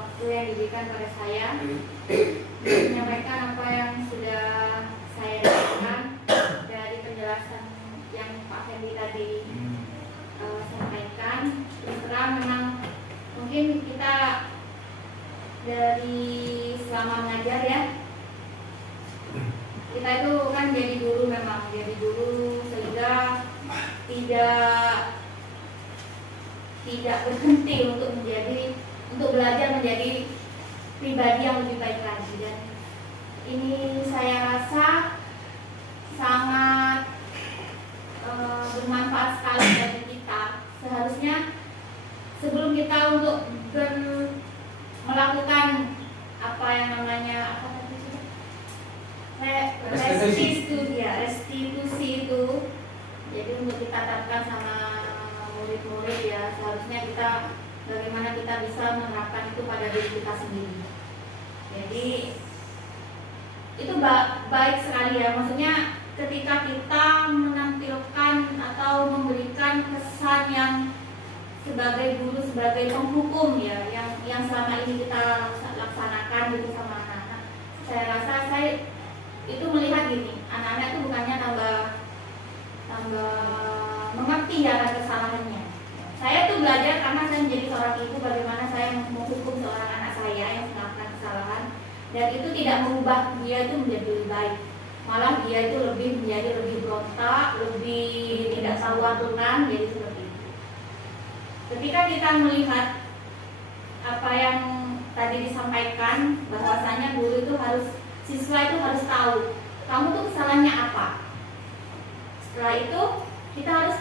waktu yang diberikan pada saya menyampaikan apa yang sudah saya dapatkan dari penjelasan yang Pak Fendi tadi sampaikan. Terus terang memang mungkin kita dari selama mengajar ya, kita itu kan jadi guru, memang jadi guru sehingga tidak berhenti untuk belajar menjadi pribadi yang lebih baik lagi. Dan ini saya rasa sangat bermanfaat sekali bagi kita. Seharusnya sebelum kita untuk melakukan apa yang namanya restitusi itu, jadi untuk kita tatapkan sama murid-murid ya, seharusnya kita bagaimana kita bisa menerapkan itu pada diri kita sendiri. Jadi itu baik sekali ya, maksudnya ketika kita menampilkan atau memberikan kesan yang sebagai guru, sebagai penghukum ya, yang selama ini kita laksanakan gitu sama anak-anak. Saya rasa saya itu melihat gini, anak-anak itu bukannya tambah mengerti akan kesalahannya. Saya tuh belajar karena saya menjadi seorang ibu, bagaimana saya menghukum seorang anak saya yang melakukan kesalahan, dan itu tidak mengubah dia itu menjadi lebih baik, malah dia itu menjadi lebih berontak, lebih tidak tahu aturan, jadi seperti itu. Ketika kita melihat apa yang tadi disampaikan, bahwasanya guru itu siswa itu harus tahu kamu tuh kesalahannya apa. Setelah itu kita harus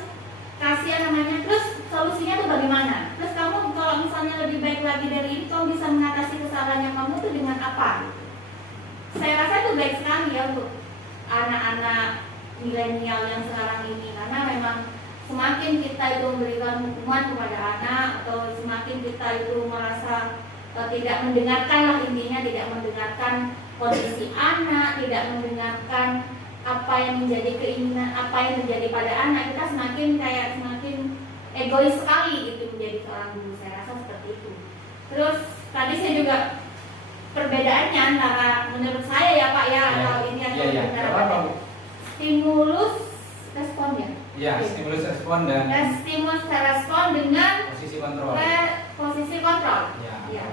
kasih namanya, terus solusinya tuh bagaimana. Terus kamu kalau misalnya lebih baik lagi dari ini, kamu bisa mengatasi kesalahannya kamu tuh dengan apa? Saya rasa itu baik sekali ya untuk anak-anak milenial yang sekarang ini, karena memang semakin kita itu memberikan hukuman kepada anak, atau semakin kita itu merasa tidak mendengarkan lah, intinya tidak mendengarkan kondisi anak, tidak mendengarkan apa yang menjadi keinginan, apa yang terjadi pada anak, kita semakin egois sekali gitu menjadi seorang guru. Saya rasa seperti itu. Terus tadi saya juga perbedaannya antara menurut saya ya Pak ya, atau ini antara stimulus respon ya. Ya, stimulus respon dan stimulus respon dengan posisi kontrol. Posisi kontrol. Ya.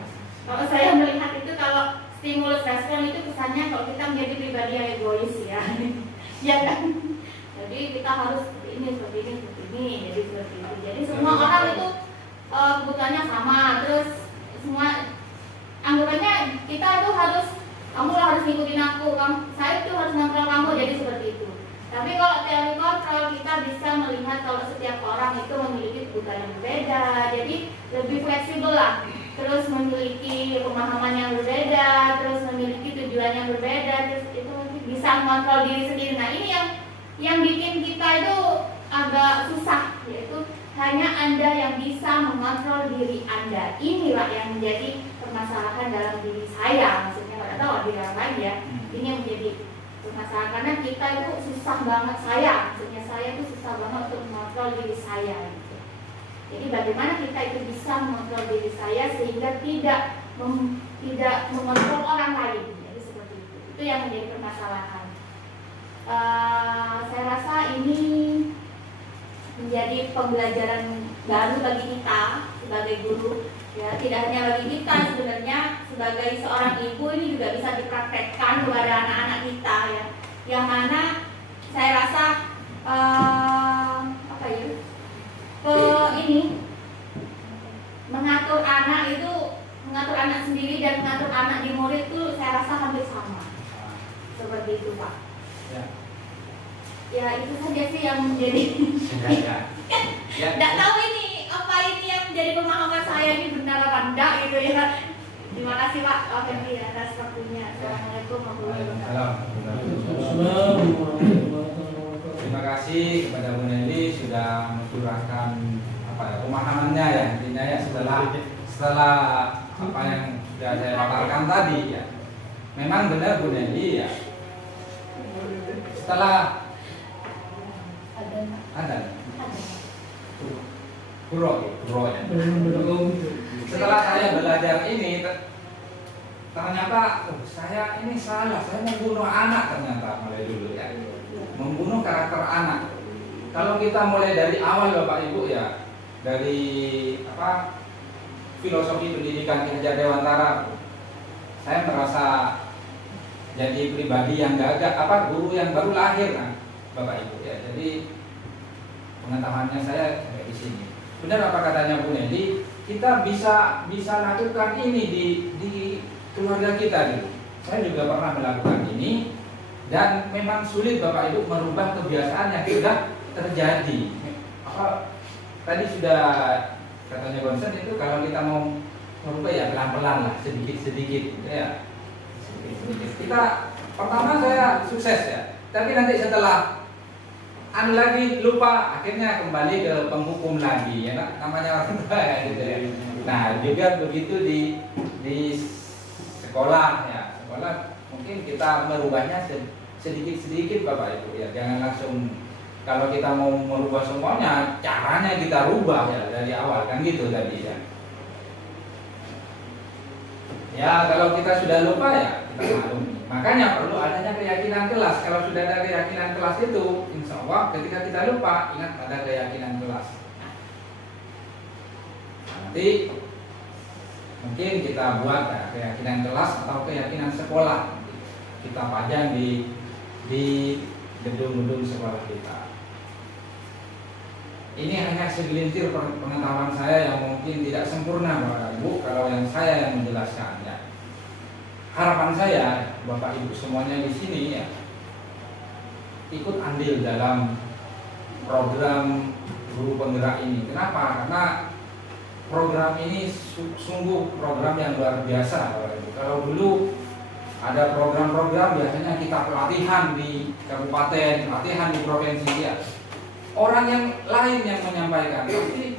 Kalau saya melihat itu, kalau stimulus respon itu kesannya kalau kita menjadi pribadi yang egois ya. Ya kan? Jadi kita harus seperti ini, jadi seperti itu. Jadi semua orang itu kebutuhannya sama, terus semua anggapannya kita itu harus, kamu harus ngikutin aku, saya itu harus ngontrol kamu, jadi seperti itu. Tapi kalau teori kontrol, kita bisa melihat kalau setiap orang itu memiliki kebutuhan yang berbeda, jadi lebih fleksibel lah. Terus memiliki pemahaman yang berbeda, terus memiliki tujuan yang berbeda, terus itu bisa mengontrol diri sendiri. Nah ini yang bikin kita itu agak susah, yaitu hanya Anda yang bisa mengontrol diri Anda. Inilah yang menjadi permasalahan dalam diri saya, maksudnya nggak tahu di dalam lain ya. Ini yang menjadi permasalahan, karena kita itu susah banget, maksudnya saya itu susah banget untuk mengontrol diri saya gitu. Jadi bagaimana kita itu bisa mengontrol diri saya sehingga tidak mengontrol orang lain, jadi seperti itu. Itu yang menjadi permasalahan. Saya rasa ini menjadi pembelajaran baru bagi kita sebagai guru. Ya, tidak hanya bagi kita, sebenarnya sebagai seorang ibu ini juga bisa dipraktekkan kepada anak-anak kita ya. Yang mana saya rasa mengatur anak sendiri dan mengatur anak di murid itu saya rasa hampir sama. Seperti itu Pak. Ya itu saja sih yang menjadi. Tidak tahu ini apa ini yang menjadi pemahaman saya ini benar apa enggak gitu ya. Terima kasih Pak Effendi atas waktunya. Assalamualaikum warahmatullahi wabarakatuh. Terima kasih kepada Bu Nelly sudah mencurahkan pemahamannya ya, intinya ya setelah apa yang sudah saya paparkan tadi ya. Memang benar Bu Nelly ya. Setelah ada Bro ya. Setelah saya belajar ini ternyata saya ini salah, saya membunuh anak ternyata mulai dulu ya. Membunuh karakter anak. Kalau kita mulai dari awal Bapak Ibu ya, dari filosofi pendidikan Ki Hajar Dewantara, saya merasa jadi pribadi yang gagah, guru yang baru lahir kan, Bapak Ibu ya. Jadi pengetahuannya saya sampai di sini. Benar apa katanya Bu Nelly, kita bisa lakukan ini di keluarga kita gitu. Saya juga pernah melakukan ini dan memang sulit Bapak Ibu merubah kebiasaan yang sudah terjadi. Tadi sudah katanya Gonsen itu kalau kita mau merubah ya pelan-pelan lah, sedikit-sedikit gitu ya. Sedikit-sedikit. Kita pertama saya sukses ya, tapi nanti setelah lagi lupa, akhirnya kembali ke penghukum lagi ya, namanya orang tua ya gitu ya. Nah juga begitu di sekolah ya, sekolah mungkin kita merubahnya sedikit-sedikit Bapak Ibu ya, jangan langsung kalau kita mau merubah semuanya, caranya kita rubah ya dari awal kan gitu tadi ya. Ya kalau kita sudah lupa ya kita maklumi. Makanya perlu adanya keyakinan kelas. Kalau sudah ada keyakinan kelas itu, insya Allah ketika kita lupa ingat pada keyakinan kelas. Nanti mungkin kita buat ya, keyakinan kelas atau keyakinan sekolah. Kita pajang di gedung-gedung sekolah kita. Ini hanya segelintir pengetahuan saya yang mungkin tidak sempurna Bapak Ibu. Kalau yang saya yang menjelaskannya, harapan saya Bapak Ibu semuanya di sini ya ikut andil dalam program guru penggerak ini. Kenapa? Karena program ini sungguh program yang luar biasa Bapak Ibu. Kalau dulu ada program-program biasanya kita pelatihan di kabupaten, pelatihan di provinsi ya. Orang yang lain yang menyampaikan, tapi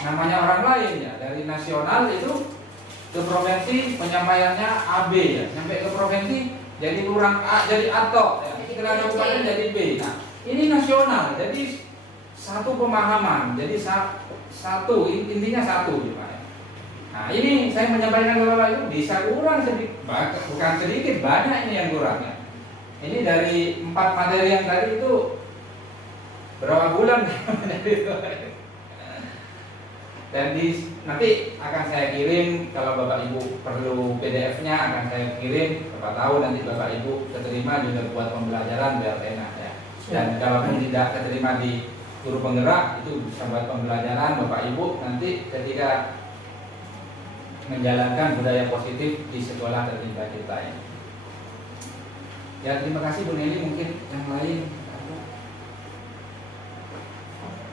namanya orang lain ya, dari nasional itu ke provinsi penyampaiannya AB ya, sampai ke provinsi jadi kurang A, jadi ATO ya, setelah kabupaten jadi B. Nah, ini nasional, jadi satu pemahaman, jadi satu intinya satu ya, Pak. Nah, ini saya menyampaikan ke Bapak Ibu bisa kurang sedikit, bukan sedikit, banyak ini yang kurangnya. Ini dari 4 materi yang tadi itu berapa bulan dan nanti akan saya kirim kalau Bapak Ibu perlu PDF-nya akan saya kirim. Bapak tahu nanti Bapak Ibu keterima juga buat pembelajaran biar enak ya. Dan kalaupun tidak keterima di guru penggerak itu bisa buat pembelajaran Bapak Ibu nanti ketika menjalankan budaya positif di sekolah tercinta kita ya. Ya terima kasih Bu Nelly, mungkin yang lain.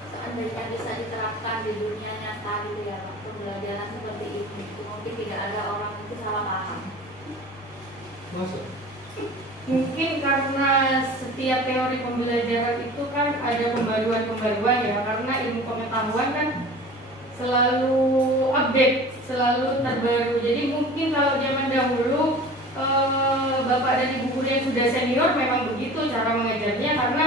Seandainya bisa diterapkan di dunia nyata gitu ya Pak, pembelajaran seperti ini mungkin tidak ada orang itu salah paham. Mungkin karena setiap teori pembelajaran itu kan ada pembaruan ya, karena ilmu pengetahuan kan selalu update, selalu terbaru. Jadi mungkin kalau zaman dahulu Bapak dan Ibu guru yang sudah senior memang begitu cara mengajarnya, karena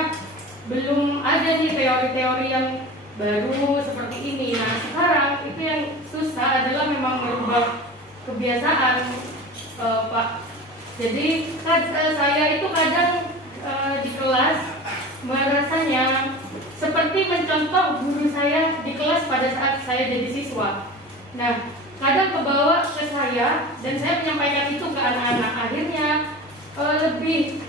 belum ada nih teori-teori yang baru seperti ini. Nah sekarang itu yang susah adalah memang merubah kebiasaan Pak. Jadi saya itu kadang di kelas merasanya seperti mencontoh guru saya di kelas pada saat saya jadi siswa. Nah kadang kebawa ke saya dan saya menyampaikan itu ke anak-anak, akhirnya lebih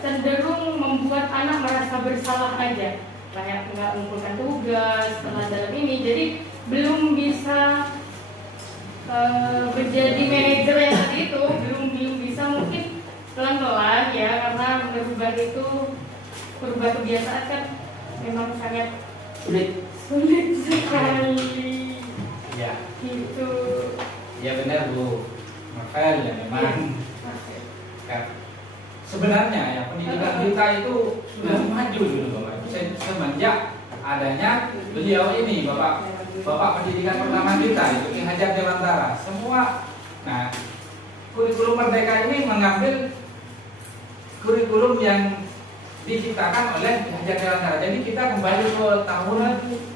cenderung membuat anak merasa bersalah aja, kayak nggak mengumpulkan tugas setelah dalam ini, jadi belum bisa menjadi manajer yang tadi itu, belum bisa, mungkin pelan-pelan ya, karena merubah itu, merubah kebiasaan kan memang sangat sulit sekali. Ya. Gitu. Ya benar Bu Novel ya memang. Sebenarnya ya pendidikan kita itu sudah maju dulu Bapak. Semenjak adanya beliau ini Bapak pendidikan pertama kita itu Ki Hajar Dewantara. Semua nah kurikulum Merdeka ini mengambil kurikulum yang diciptakan oleh Ki Hajar Dewantara. Jadi kita kembali ke tahun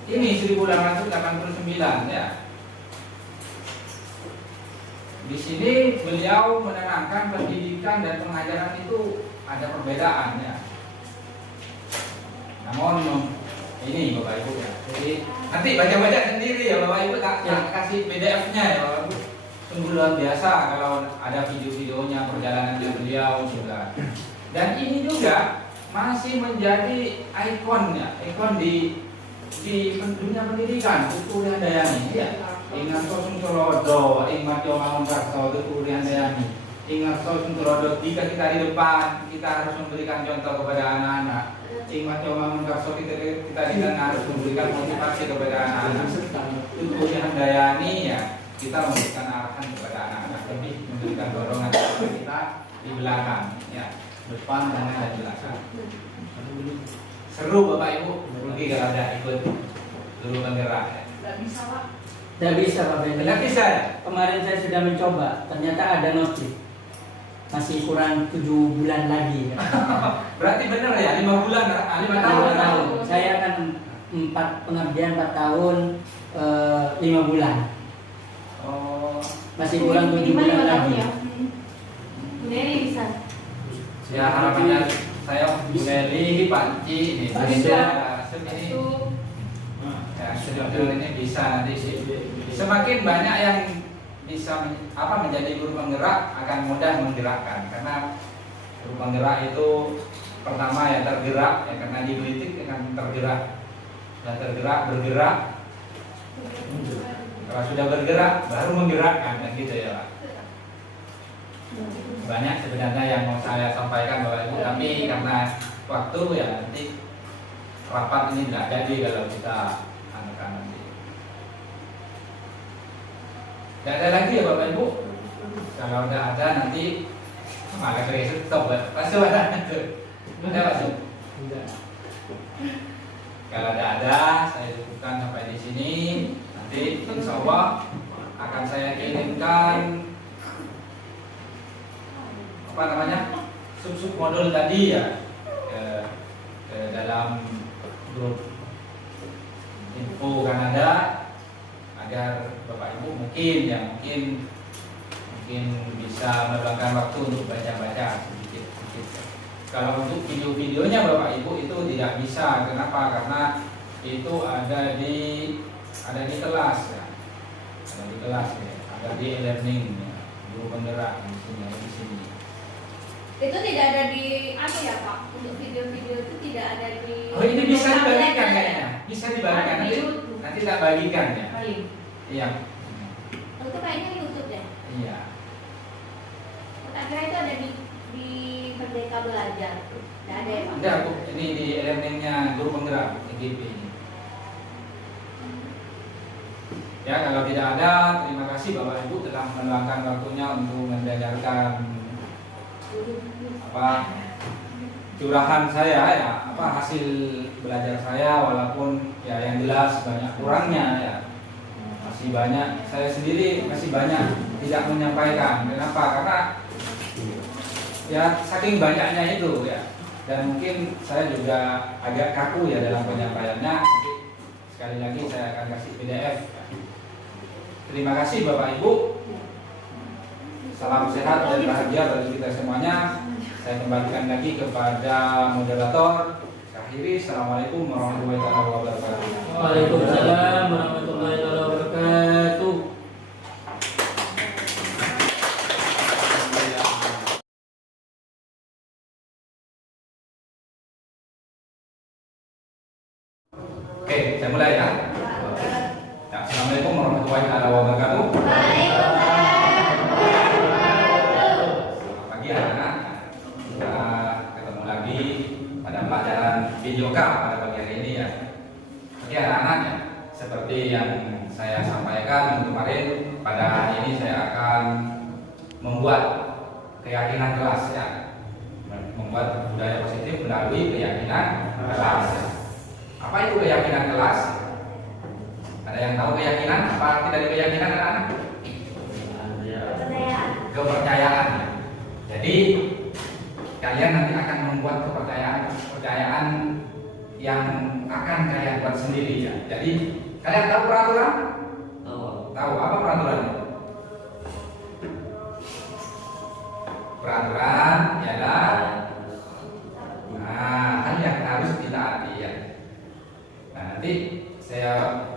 ini 1889 ya. Di sini beliau menerangkan pendidikan dan pengajaran itu ada perbedaan ya. Namun ini Bapak Ibu ya. Jadi nanti baca-baca sendiri ya Bapak Ibu, tak kasih PDF-nya ya Bapak Ibu. Sungguh luar biasa kalau ada video-videonya perjalanan beliau juga. Dan ini juga masih menjadi ikon ya, ikon di dunia pendidikan. Tutu Handayani ya. Ingat Sosung Solodo, ingat Jomangun Karso, Tutu Handayani. Ingat Sosung Solodo, jika kita di depan, kita harus memberikan contoh kepada anak-anak. Ingat Jomangun Karso, kita di tengah harus memberikan motivasi kepada anak-anak. Tutu Handayani ya, kita memberikan arahan kepada anak-anak, lebih memberikan dorongan kepada kita di belakang ya, depan dan di belakang. Seru Bapak Ibu, rugi kalau ada ikut guru penggerak ya. Nggak bisa Pak. Tidak bisa Pak Ben. Tidak bisa ya? Kemarin saya sudah mencoba, ternyata ada notif. masih kurang 7 bulan lagi. Berarti benar ya 5 bulan, 5 tahun. 5 tahun. Saya kan pengabdian 4 tahun 5 bulan. Oh, Masih kurang 7 Minimal bulan 5 tahun lagi. ya. Ini bisa. ya harapannya saya Bu Nelly, Pak Ci, ini Bisa. ini Masuk. ya sudah ini bisa nanti sih. Semakin banyak yang bisa menjadi guru penggerak akan mudah menggerakkan karena guru penggerak itu pertama ya tergerak ya karena dikritik akan tergerak dan tergerak bergerak kalau sudah bergerak baru menggerakkan dan gitu ya Pak. Banyak sebenarnya yang mau saya sampaikan Bapak Ibu tapi karena waktu ya nanti rapat ini nggak jadi kalau kita anukan nanti. Tidak ada lagi ya Bapak Ibu. Kalau udah ada nanti maka saya stop ya. Pasti ada. Ada pasti. Kalau tidak ada saya cukupkan sampai di sini. Nanti insya Allah akan saya kirimkan sub modul tadi ya ke dalam grup info Kanada agar Bapak Ibu mungkin bisa meluangkan waktu untuk baca-baca sedikit. Kalau untuk video-videonya Bapak Ibu itu tidak bisa. Kenapa? Karena itu ada di kelas ya. Ada di kelas ya. Ada di e-learning ya. Guru penggerak di sini. Itu tidak ada di apa ya Pak? Untuk video-video itu tidak ada di. Oh ini bisa dibagikan kayaknya. Bisa dibagikan nanti tak bagikan ya. Iya. Oh, itu kayaknya YouTube ya? Iya. Tak kira itu ada di Merdeka Belajar. Tidak ada ya Pak? Enggak Bu, ini di e-learningnya guru penggerak EGP ini. Ya kalau tidak ada, terima kasih Bapak Ibu telah meluangkan waktunya untuk mendengarkan curahan saya ya, hasil belajar saya walaupun ya yang jelas banyak kurangnya ya. Masih banyak, saya sendiri masih banyak tidak menyampaikan. Kenapa? Karena ya saking banyaknya itu ya. Dan mungkin saya juga agak kaku ya dalam penyampaiannya. Sekali lagi saya akan kasih PDF. Terima kasih Bapak Ibu. Salam sehat dan bahagia bagi kita semuanya. Saya kembalikan lagi kepada moderator. Akhiri, Assalamualaikum warahmatullahi wabarakatuh. Waalaikumsalam warahmatullahi wabarakatuh. Oke, saya mulai ya. Ya, Assalamualaikum warahmatullahi wabarakatuh. Selamat pagi anak-anak. Kita ketemu lagi pada pelajaran videoka pada pagi hari ini ya. Oke anak-anak ya, seperti yang saya sampaikan kemarin, pada hari ini saya akan membuat keyakinan kelas ya. Membuat budaya positif melalui keyakinan kelas. Apa itu keyakinan kelas? Ada yang tahu keyakinan? Apa arti dari keyakinan anak-anak? Kepercayaan. Jadi kalian nanti akan membuat kepercayaan yang akan kalian buat sendiri ya. Jadi kalian tahu peraturan? Tahu apa peraturannya? Peraturan ialah hal yang harus ditaati ya. Nah nanti saya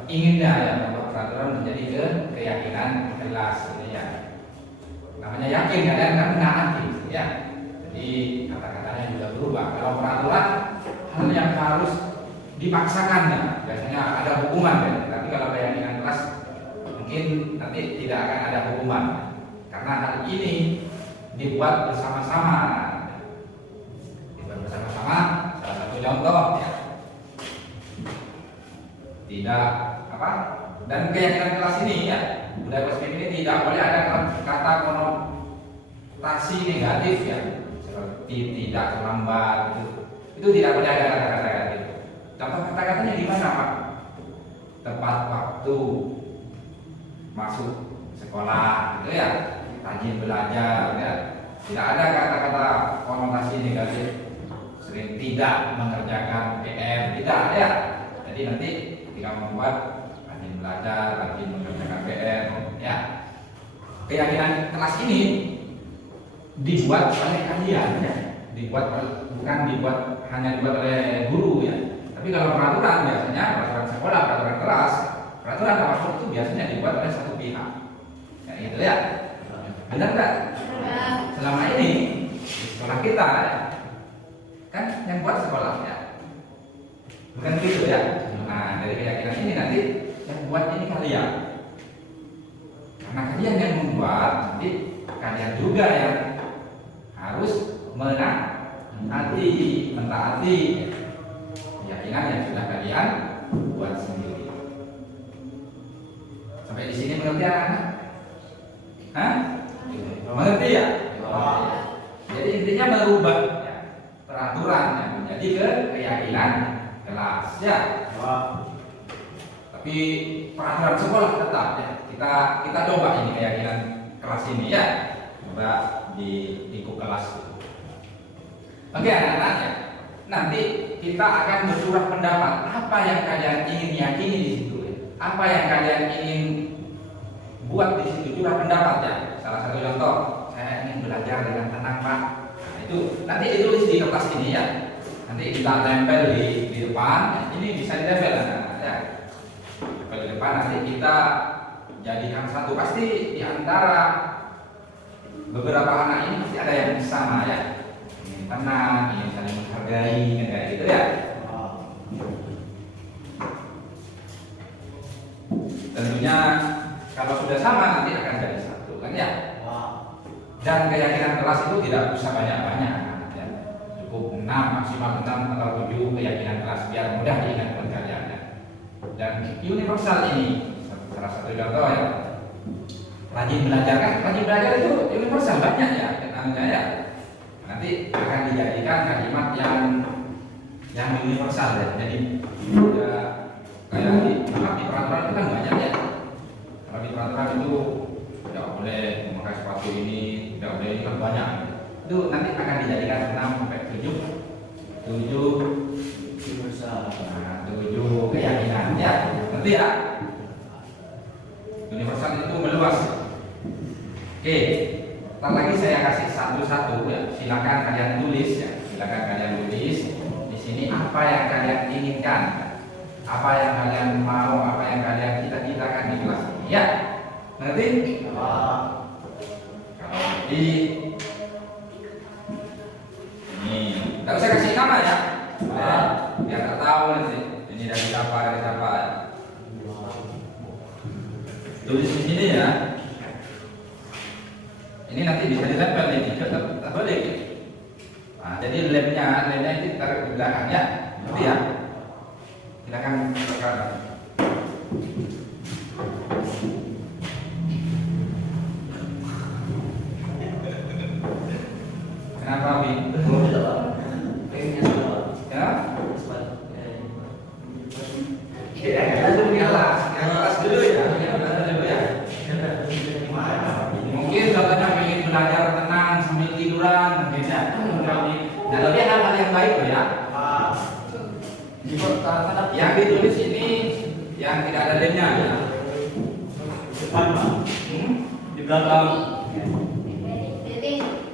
inginnya ya bahwa peraturan menjadi keyakinan kelas ini ya. Namanya yakin kalian kan menaati ya. Jadi kata-katanya juga berubah. Kalau peraturan hal yang harus dipaksakan ya. Biasanya ada hukuman ya. Tapi kalau keyakinan kelas mungkin nanti tidak akan ada hukuman karena hal ini dibuat bersama-sama. Dibuat bersama-sama. Salah satu contoh ya. Tidak dan keyakinan kelas ini ya, budaya positif ini tidak boleh ada kata konotasi negatif ya, seperti tidak terlambat itu tidak boleh ada kata-kata gitu. Contoh kata-katanya di mana Pak? Tepat waktu masuk sekolah gitu ya, rajin belajar ya, Tidak ada kata-kata konotasi negatif sering tidak mengerjakan PR, tidak ada. Jadi nanti ketika membuat rajin belajar, rajin mengerjakan PR, ya. Keyakinan kelas ini dibuat oleh kalian, ya. Bukan hanya dibuat oleh guru, ya. Tapi kalau peraturan biasanya peraturan sekolah, peraturan kelas, peraturan apapun itu biasanya dibuat oleh satu pihak. Ya gitu ya. Benar nggak? Selama ini di sekolah kita kan yang buat sekolahnya, bukan gitu ya. Nah dari keyakinan ini nanti yang buat ini kalian, karena kalian yang membuat, nanti kalian juga yang harus mentaati keyakinan yang sudah kalian buat sendiri. Sampai di sini mengerti anak-anak? Hah? Mengerti ya? Jadi intinya merubah ya, peraturan yang menjadi keyakinan kelas ya. Tapi peraturan sekolah tetap ya. Kita coba ini keyakinan kelas ini ya. Coba di kelas. Oke anak-anak ya. Nanti kita akan bersurah pendapat apa yang kalian ingin yakini di situ ya. Apa yang kalian ingin buat di situ, curah pendapat ya. Salah satu contoh, saya ingin belajar dengan tenang Pak. Nah, itu nanti ditulis di kertas ini ya. Nanti kita tempel di depan. Ya. Ini bisa ditempel ya. Tempel di depan nanti kita jadikan satu. Pasti di antara beberapa anak ini pasti ada yang sama ya. Ingin tenang, ingin saling menghargai, kayak gitu ya. Tentunya kalau sudah sama nanti akan jadi satu kan ya. Dan keyakinan kelas itu tidak usah banyak-banyak ya. Cukup 6, maksimal 6 atau 7 keyakinan kelas biar mudah diingat kalian ya. Dan universal ini salah satu contoh ya. Rajin belajar kan, rajin belajar itu universal banyak ya namanya ya. Nanti akan dijadikan kalimat yang universal ya. Jadi ya, kayak di peraturan itu kan banyak ya. Kalau di peraturan itu tidak boleh memakai sepatu ini, tidak boleh ini kan banyak. Itu nanti akan dijadikan 6 sampai 7 universal. Nah, 7 keyakinan ya. Nanti ya. Universal itu meluas. Oke, ntar lagi saya kasih satu-satu ya. Silakan kalian tulis ya. Silakan kalian tulis di sini apa yang kalian inginkan, apa yang kalian mau, apa yang kalian cita-citakan di kelas ini ya. Ngerti? Kalau ngerti, ini nggak usah kasih nama ya, biar nggak tahu nanti ini dari siapa ya. Tulis di sini ya. Ini nanti bisa ditempel ini, tak boleh. Nah, jadi lemnya itu taruh di belakang ya, nanti ya. Silakan silakan. Kenapa Bi? Ya? Kelas dulu ya. Mungkin contohnya pengen belajar tenang sambil tiduran, mungkin ya. Nah, tapi hal-hal yang baik loh ya. Yang ditulis ini yang tidak ada lemnya ya. Di belakang.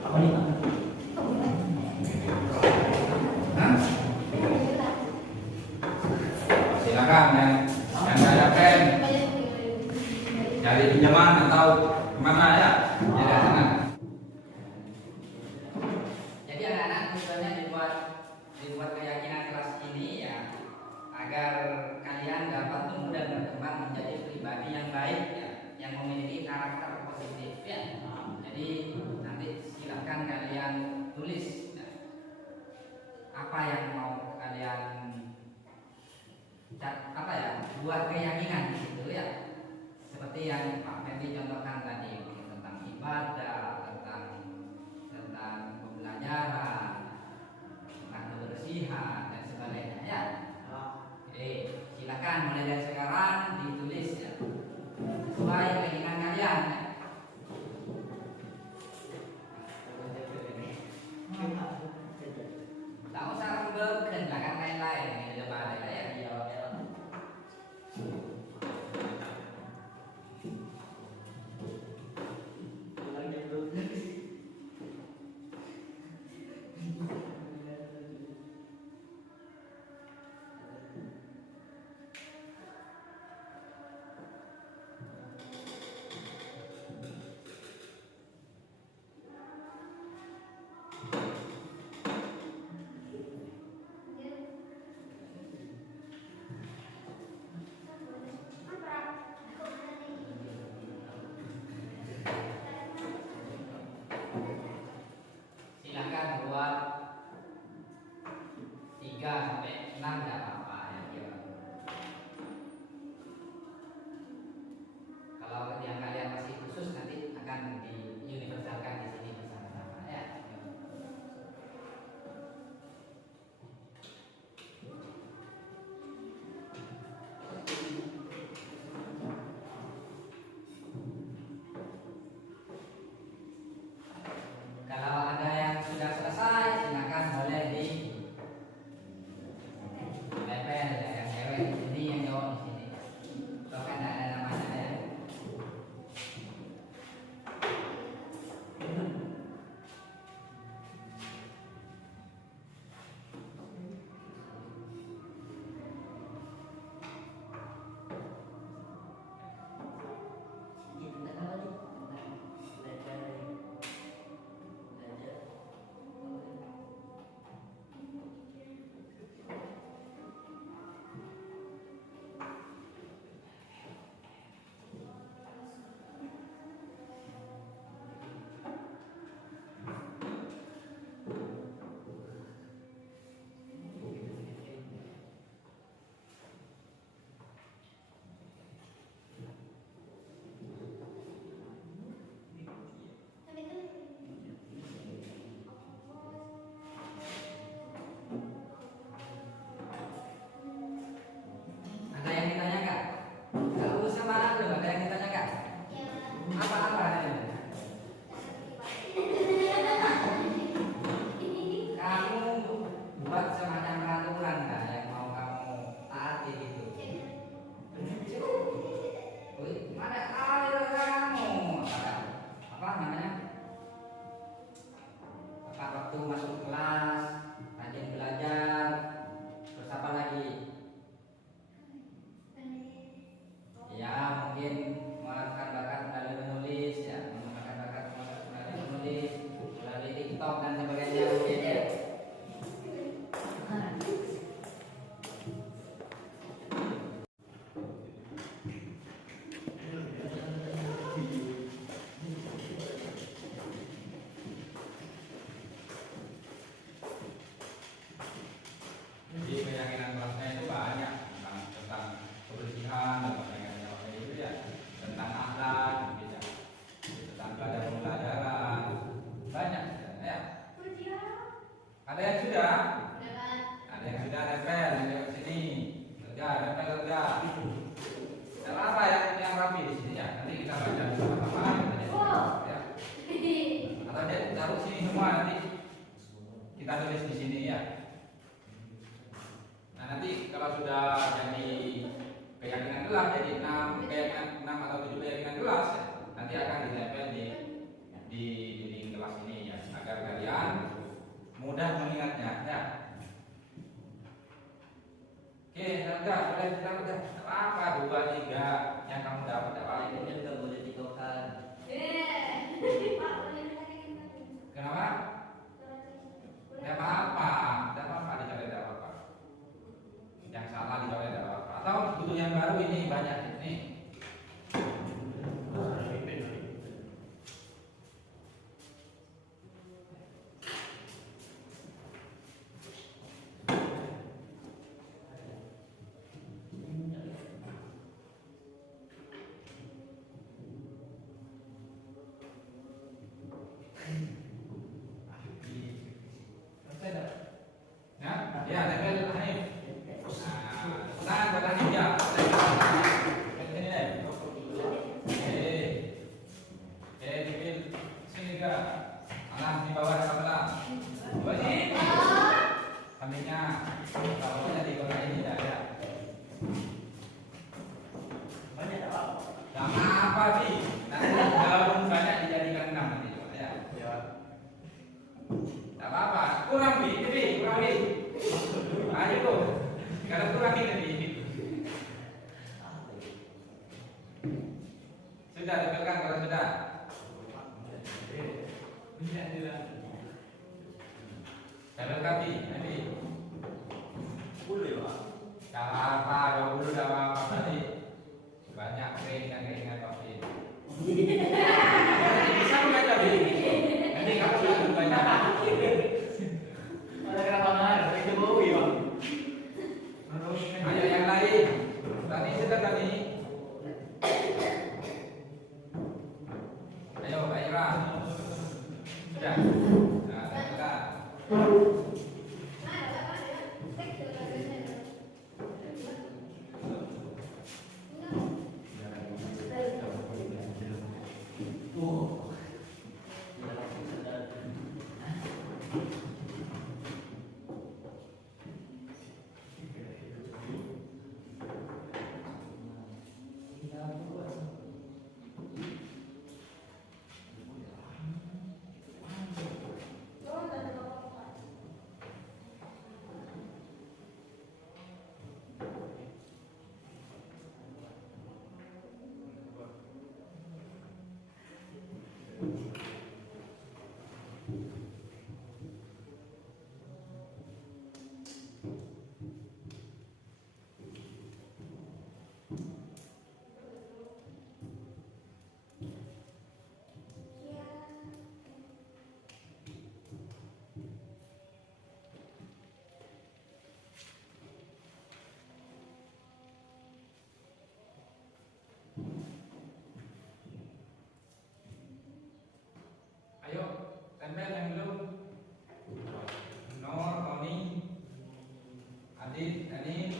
Apa nih? Silakan yang ada pen, cari pinjaman atau kemana ya. Tidak sana. Jadi anak-anak tujuannya dibuat keyakinan kelas ini ya agar kalian dapat tumbuh dan berkembang menjadi pribadi yang baik ya, yang memiliki karakter positif ya. Jadi nanti silakan kalian tulis ya, apa yang mau kalian buat keyakinan di situ ya. Seperti yang Pak Fendi contohkan tadi tentang ibadah, tentang pembelajaran, tentang kebersihan dan sebagainya ya. Jadi silakan mulai dari sekarang ditulis ya, sesuai keinginan kalian ya. Silakan buat 3 sampai 6 tidak apa-apa ya. Kalau yang kalian masih khusus nanti akan diuniversalkan di sini bersama-sama ya. Kalau ada yang sudah selesai, silakan boleh di tempel ya, yang cewek di sini, yang cowok di sini. Kalau kan tidak ada namanya ya. Ada yang ditanyakan? Kalau urusan mana belum ada yang ditanyakan? Apa-apa ya? Kamu buat semacam peraturan nggak yang mau kamu taati gitu? Wih, mana ada kamu? Apa namanya? Tepat waktu masuk kelas, rajin belajar, terus apa lagi? Ya mungkin mengembangkan bakat melalui menulis ya, mengembangkan bakat melalui menulis, melalui TikTok dan sebagainya mungkin ya. Jadi keyakinan kelasnya itu banyak tentang kebersihan dan sebagainya itu ya, tentang akhlak mungkin ya, tentang pembelajaran banyak ya. Ada yang sudah nempel yang di sini kerja nempel kerja. Tidak apa yang rapi di sini ya, nanti kita baca bersama-sama ya. Atau taruh sini semua nanti kita tulis di sini ya. Nah nanti kalau sudah jadi keyakinan kelas jadi 6 atau 7 keyakinan kelas ya, nanti akan ditempel di dinding kelas ini ya, agar kalian mudah mengingatnya ya. Oke, sudah apa 2, 3 yang kamu dapat apa Ini juga boleh ditokan. kenapa? Tidak apa-apa, dicoret tidak apa-apa. Yang salah dicoret tidak apa-apa. Atau butuh yang baru ini banyak ini. Ya, tempel Hanif. Nah, tangan Hanif ya. Ini deh. Tempel sini ke. Alah di bawah sebelah. Wajib. Kambingnya bawahnya di kota ini ya. Banyak apa? Sama apa sih? Nanti kalau banyak dijadikan 6 nanti ya. Tak apa-apa. Kurang kurang ayo tuh. Kalau kurang ini. Sudah diberikan kalau sudah. Jalan kaki, nanti. Boleh Pak. Gak apa-apa, 20 gak apa-apa tadi. Banyak keinginan Pak. Bisa bukan tadi? Nanti kamu akan banyak. Ada kenapa nggak? Itu bau ya Pak. Ayo yang lain. Tadi sudah kami. Ayo Pak Ira. Sudah. Nah, sudah. Ayo, tempel yang belum. Nur, Tony, Adit, Ani.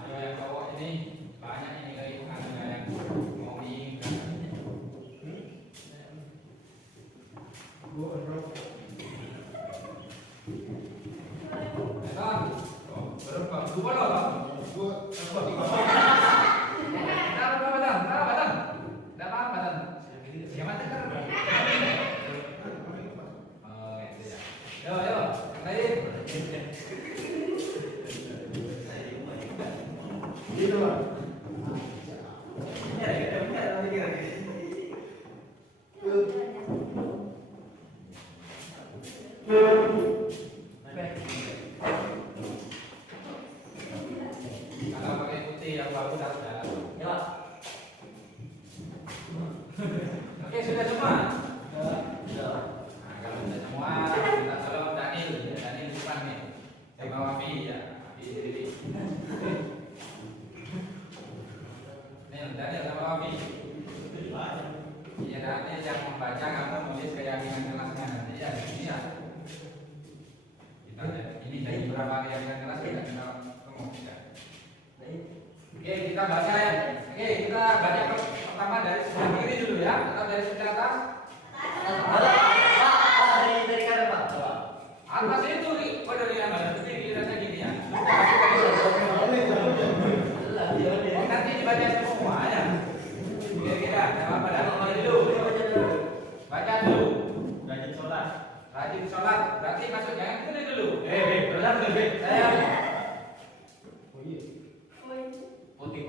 Ayo yang cowok ini banyak ini dari pengajian yang mau diinginkan. Berapa? Dua loh. Berapa badan? Berapa badan? Siapa tekan? Oh, itu ya. Yo, lain. Gitu Pak. Kalau pakai putih yang bagus harus jalan. Ya Pak. Oke, sudah semua. Sudah. Nah, kalau sudah semua, kita tolong Daniel di depan nih. Sama Wafi ya, Wafi sendiri. Nih, Daniel sama Wafi. Iya, Daniel yang membaca, kamu nulis keyakinan kelasnya nanti ya, di sini ya. Kita ini dari beberapa keyakinan kelas kita kenal semua. Ya. Oke, kita baca ya. Oke, kita baca pertama dari sebelah kiri dulu ya, atau dari sebelah atas. Dari kanan Pak. Atas itu, oh dari yang ada itu kira-kira gini ya. Nanti dibaca semua ya. Kira-kira, jangan pada dulu. Baca dulu. Rajin sholat. Rajin sholat, berarti masuk jangan itu dulu. Sholat dulu. Saya Poting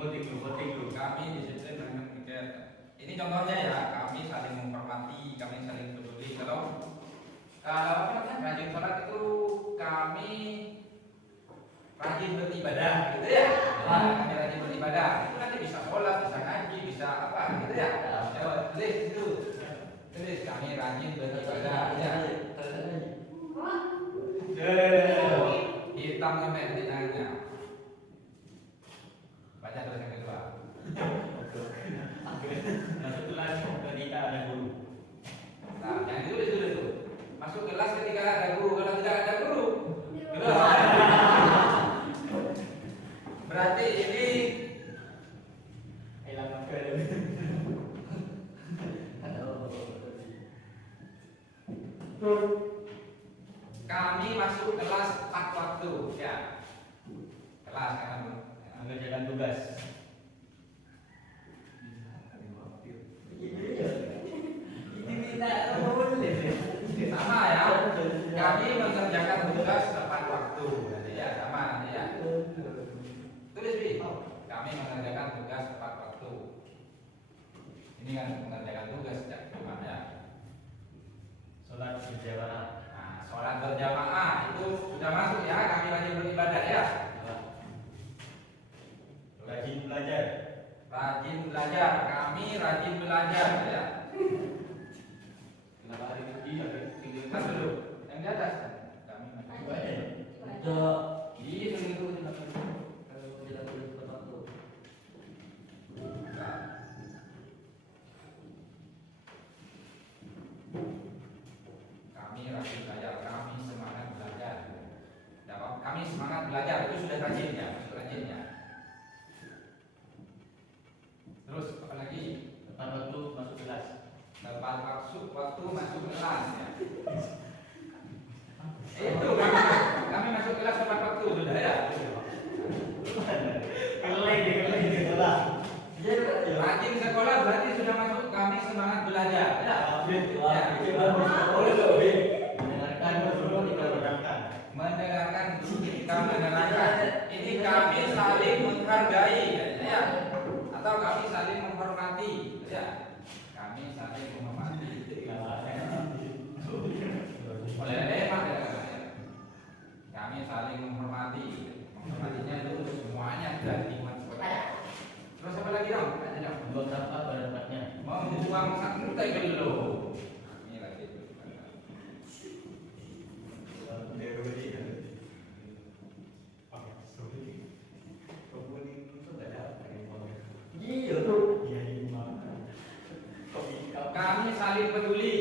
dulu. kami disiplin dengan kegiatan. Ini contohnya ya, kami saling menghormati, kami saling peduli. Kalau apa namanya rajin sholat itu kami rajin beribadah, gitu ya. Kami rajin beribadah. Itu nanti bisa sholat, bisa ngaji, bisa apa, gitu ya. Tulis itu, tulis kami rajin beribadah. Ya. Hitam sampai di tangannya. Baca terus yang kedua. Masuk kelas ketika ada guru. Nah, yang ditulis dulu itu. Masuk kelas ketika ada guru, kalau tidak ada guru. Gitu. Berarti ini Hilang masker. Kami masuk kelas tepat waktu, ya. Kelas kan Mengerjakan tugas. sama ya. Kami mengerjakan tugas tepat waktu. Jadi ya sama nanti ya. Tulis Bi. Kami mengerjakan tugas tepat waktu. Ini kan mengerjakan tugas ya, gimana ya? Sholat berjamaah. Nah, sholat berjamaah itu sudah masuk ya. Kami wajib beribadah ya. Rajin belajar. Rajin belajar. Kami rajin belajar ya. Kenapa hari ini Mas dulu yang di atas. Kami Untuk iya itu Kalau tidak boleh tepat waktu. Kami rajin belajar, kami semangat belajar. Kami semangat belajar itu sudah rajin ya, masuk rajin ya. Terus apa lagi? tepat waktu masuk kelas. Tepat waktu masuk kelas ya. Itu kami masuk kelas tepat waktu sudah ya. Rajin sekolah berarti sudah masuk kami semangat belajar ya. Mendengarkan kita mendengarkan. Ini kami saling menghargai ya. Atau kami saling menghormati ya. Kami saling menghormati. Oleh lemak ya. Kami saling menghormati. Menghormatinya itu semuanya dari lingkungan sekolah. Terus apa lagi dong? Tanya dong. Buang sampah pada tempatnya. Membuang santai dulu. Ini lagi. Kami saling peduli.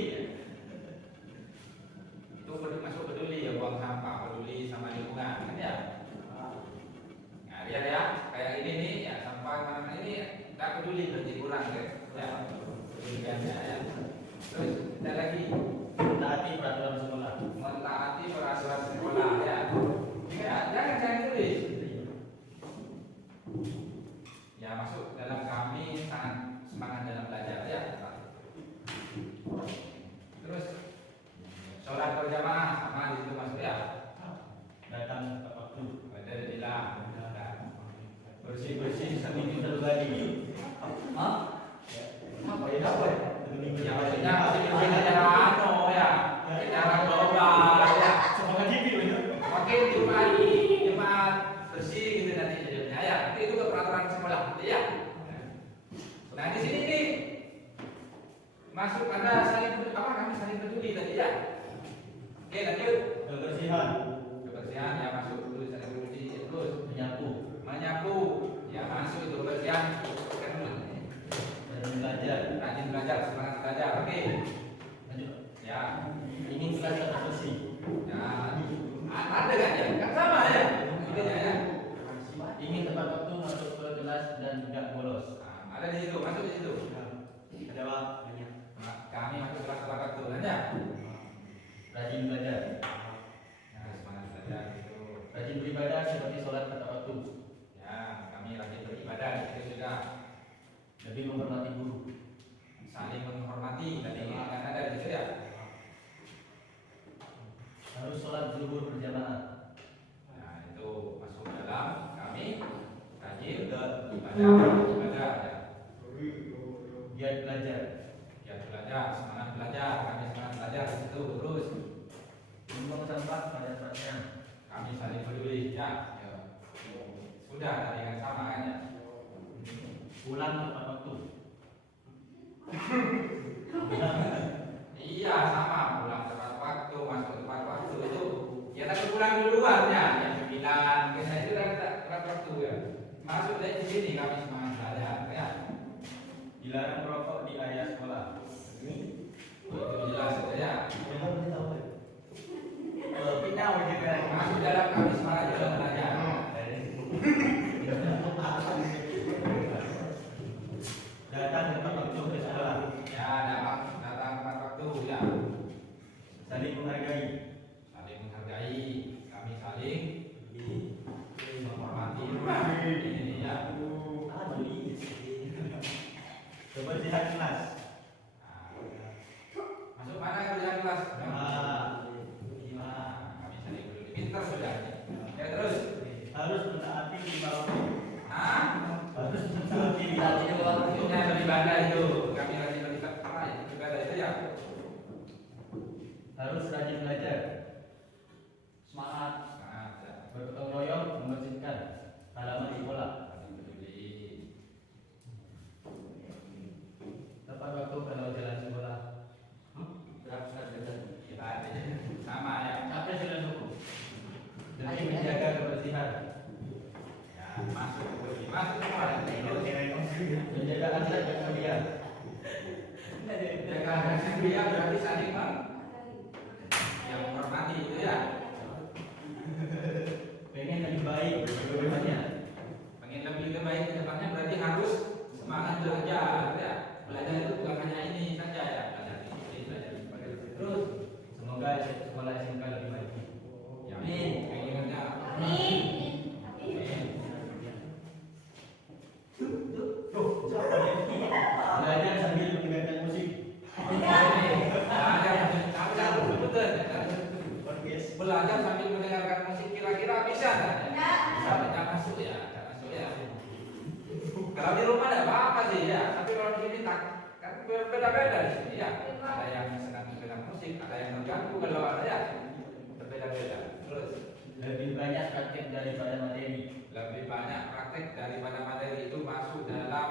Itu masuk peduli ya, buang sampah, peduli sama lingkungan, kan ya? Nah, lihat ya, kayak ini nih, ya sampah mana-mana ini, nggak peduli berarti kurang deh. Ya, peduliannya ya. Terus ada lagi, Taati peraturan sekolah. mentaati peraturan sekolah ya. Ya, jangan tulis. Ya masuk dalam kami sangat semangat dalam belajar ya. Terus sholat berjamaah sama di situ masuk ya. Datang tepat waktu. Alhamdulillah. Bersih-bersih seminggu terjadi. Hah? Apa ya? Apa ya? Ya maksudnya masih secara ya, secara global ya. Makin Jumat bersih gitu nanti jadinya ya. Nanti itu ke peraturan sekolah nanti ya. Nah di sini nih masuk ada kami saling peduli tadi ya. Oke lanjut. Kebersihan. Kebersihan ya masuk dulu saling peduli terus Menyapu. ya masuk itu kebersihan kan Dan belajar. rajin belajar semangat belajar oke Lanjut. ya Ingin kelas tetap bersih. ya ada kan ya kan sama ya intinya ya Ingin tepat waktu masuk ke kelas dan tidak bolos. nah, ada di situ masuk di situ Ada apa? nah, kami masuk kelas tepat waktu kan ya Rajin belajar. ya semangat belajar itu Rajin beribadah seperti sholat tepat waktu. ya kami rajin beribadah itu sudah Lebih menghormati guru. saling menghormati tadi kan ada di situ ya Harus sholat zuhur berjamaah. nah itu masuk dalam kami rajin ibadah ya Giat belajar. ya belajar semangat belajar kami semangat belajar di situ terus Membuang sampah pada tempatnya. kami saling peduli ya sudah tadi kan sama kan ya Pulang tepat waktu. iya sama pulang tepat waktu masuk tepat waktu itu ya tapi pulang duluan ya yang 9 kita itu kan tepat waktu ya masuk dari sini kami semangat belajar ya Dilarang merokok di area sekolah. itu jelas itu ya Pinau juga. masuk dalam kami semangat dalam belajar Datang tepat waktu ke sekolah. ya datang tepat waktu ya Saling kelas. Lima. Kami saling peduli. Pintar sudah. Ya terus. Harus mentaati 5 waktu. Ah, Harus mentaati 5 waktu. maksudnya beribadah itu. Kami rajin beribadah itu ya. Harus rajin belajar. Semangat. Nah, Bergotong royong membersihkan halaman sekolah. saling peduli. Tepat waktu kalau jalan sekolah. Kita ada sama ya. Sampai sudah cukup. Demi menjaga kebersihan. Ya, masuk semua. Menjaga akhlak dan mulia. Jaga anak dia berarti saling yang menghormati itu ya. Pengen lebih baik bagaimana? Pengen lebih baik ke depannya berarti harus semangat belajar ya. Belajar itu bukan hanya ini saja ya. Belajar ini, belajar Terus semoga sekolah SMK lebih baik. ya. Amin. Pengennya. Amin. Belajar sambil mendengarkan musik. Belajar sambil mendengarkan musik kira-kira bisa nggak? Enggak. Bisa, nggak masuk ya, nggak masuk ya. Kalau di rumah ada apa sih ya? Tapi kalau di sini tak, kan berbeda-beda di sini ya. Ada yang senang mendengar musik, ada yang mengganggu kalau ada ya. Berbeda-beda. Terus Lebih banyak praktek daripada materi. lebih banyak praktek daripada materi itu masuk dalam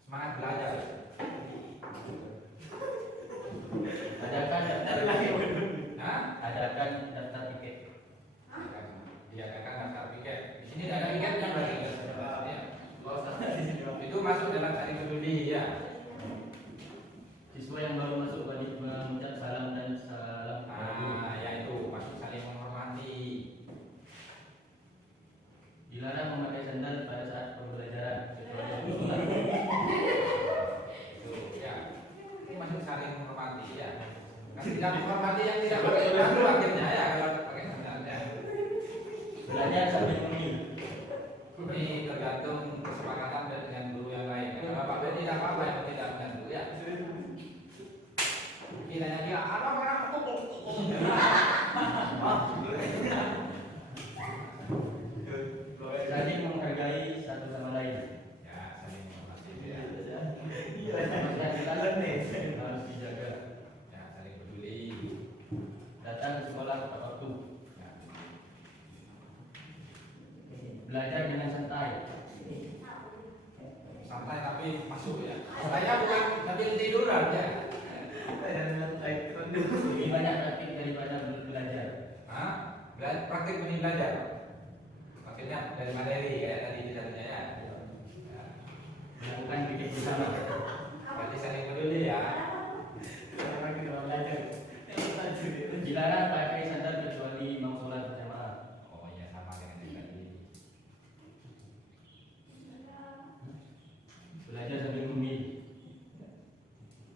semangat belajar. Adakan daftar Nah, adakan daftar tiket. diadakan daftar piket. Di sini tidak ada piketnya berarti. Ya. Itu masuk dalam saling peduli ya. Siswa yang baru masuk wajib mengucap salam dan salam. Nah, ya itu masuk saling menghormati. Dilarang memakai sandal pada saat pembelajaran kecuali di sekolah. Itu ya. Ini masuk saling menghormati ya. Kan tidak menghormati yang tidak pakai sandal akhirnya ya kalau pakai sandalnya. Belajar sambil memilih. Ini tergantung kesepakatan dengan guru yang lain. Kalau Bapak tidak apa-apa yang tidak mengganggu ya. Kiranya dia apa orang Saling menghargai satu sama lain. ya saling menghormati ya. Harus dijaga. Ya saling peduli. Datang ke sekolah tepat waktu. Ya. Belajar dengan santai. Santai tapi masuk ya. Saya bukan sambil tiduran ya. Lebih banyak praktik daripada belajar. Hah? Praktik ini belajar. Maksudnya dari materi ya tadi misalnya ya. Ya. Melakukan pikir bersama. Berarti saling peduli ya. Dilarang pakai sandal kecuali mau sholat berjamaah. Oh iya sama dengan yang tadi. Belajar sambil memilih.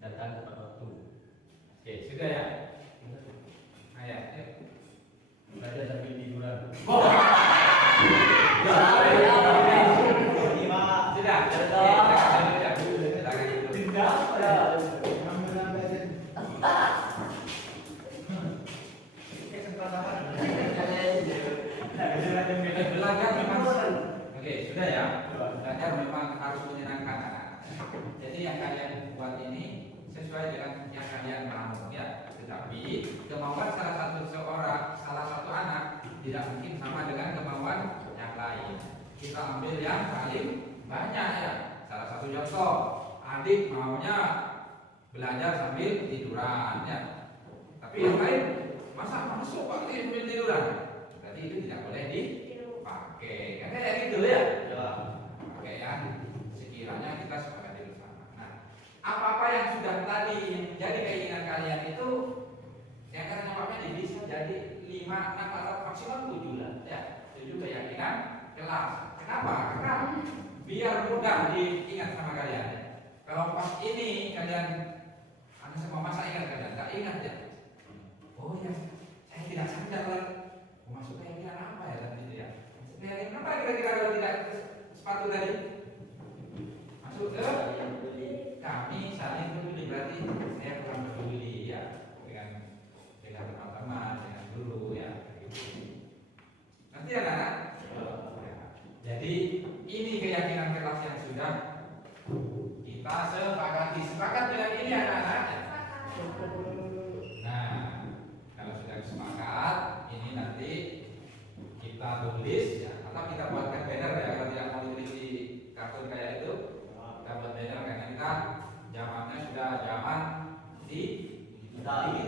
Datang tepat waktu. Oke sudah ya. Nah ya. Yuk. Belajar sambil tiduran. Sudah. Silakan dulu ya. Silakan dulu. Belajar memang oke sudah ya. Belajar memang harus menyenangkan anak. Jadi yang kalian buat ini sesuai dengan yang kalian mau ya. Tetapi kemauan salah satu anak tidak mungkin sama dengan kemauan yang lain. Kita ambil yang paling banyak ya. Salah satu contoh, adik maunya belajar sambil tiduran ya. Tapi yang lain masa masuk pakai sambil tiduran? Berarti itu tidak boleh dipakai. Kan kayak gitu ya. Pakai yang sekiranya kita sepakati bersama. Nah, apa-apa yang sudah tadi menjadi keinginan kalian itu yang katanya Pak Medi bisa jadi 5, 6 atau maksimal 7 lah ya. 7 keyakinan kelas. Kenapa? Karena biar mudah diingat sama kalian. Kalau pas ini kalian anak semua masa ingat kalian, nggak ingat ya. Oh ya, saya tidak sadar masuk keyakinan apa ya tadi itu ya. Keyakinan apa kira-kira kalau tidak sepatu tadi? Masuk ke kami saling peduli berarti saya kurang peduli ya dengan kita ingin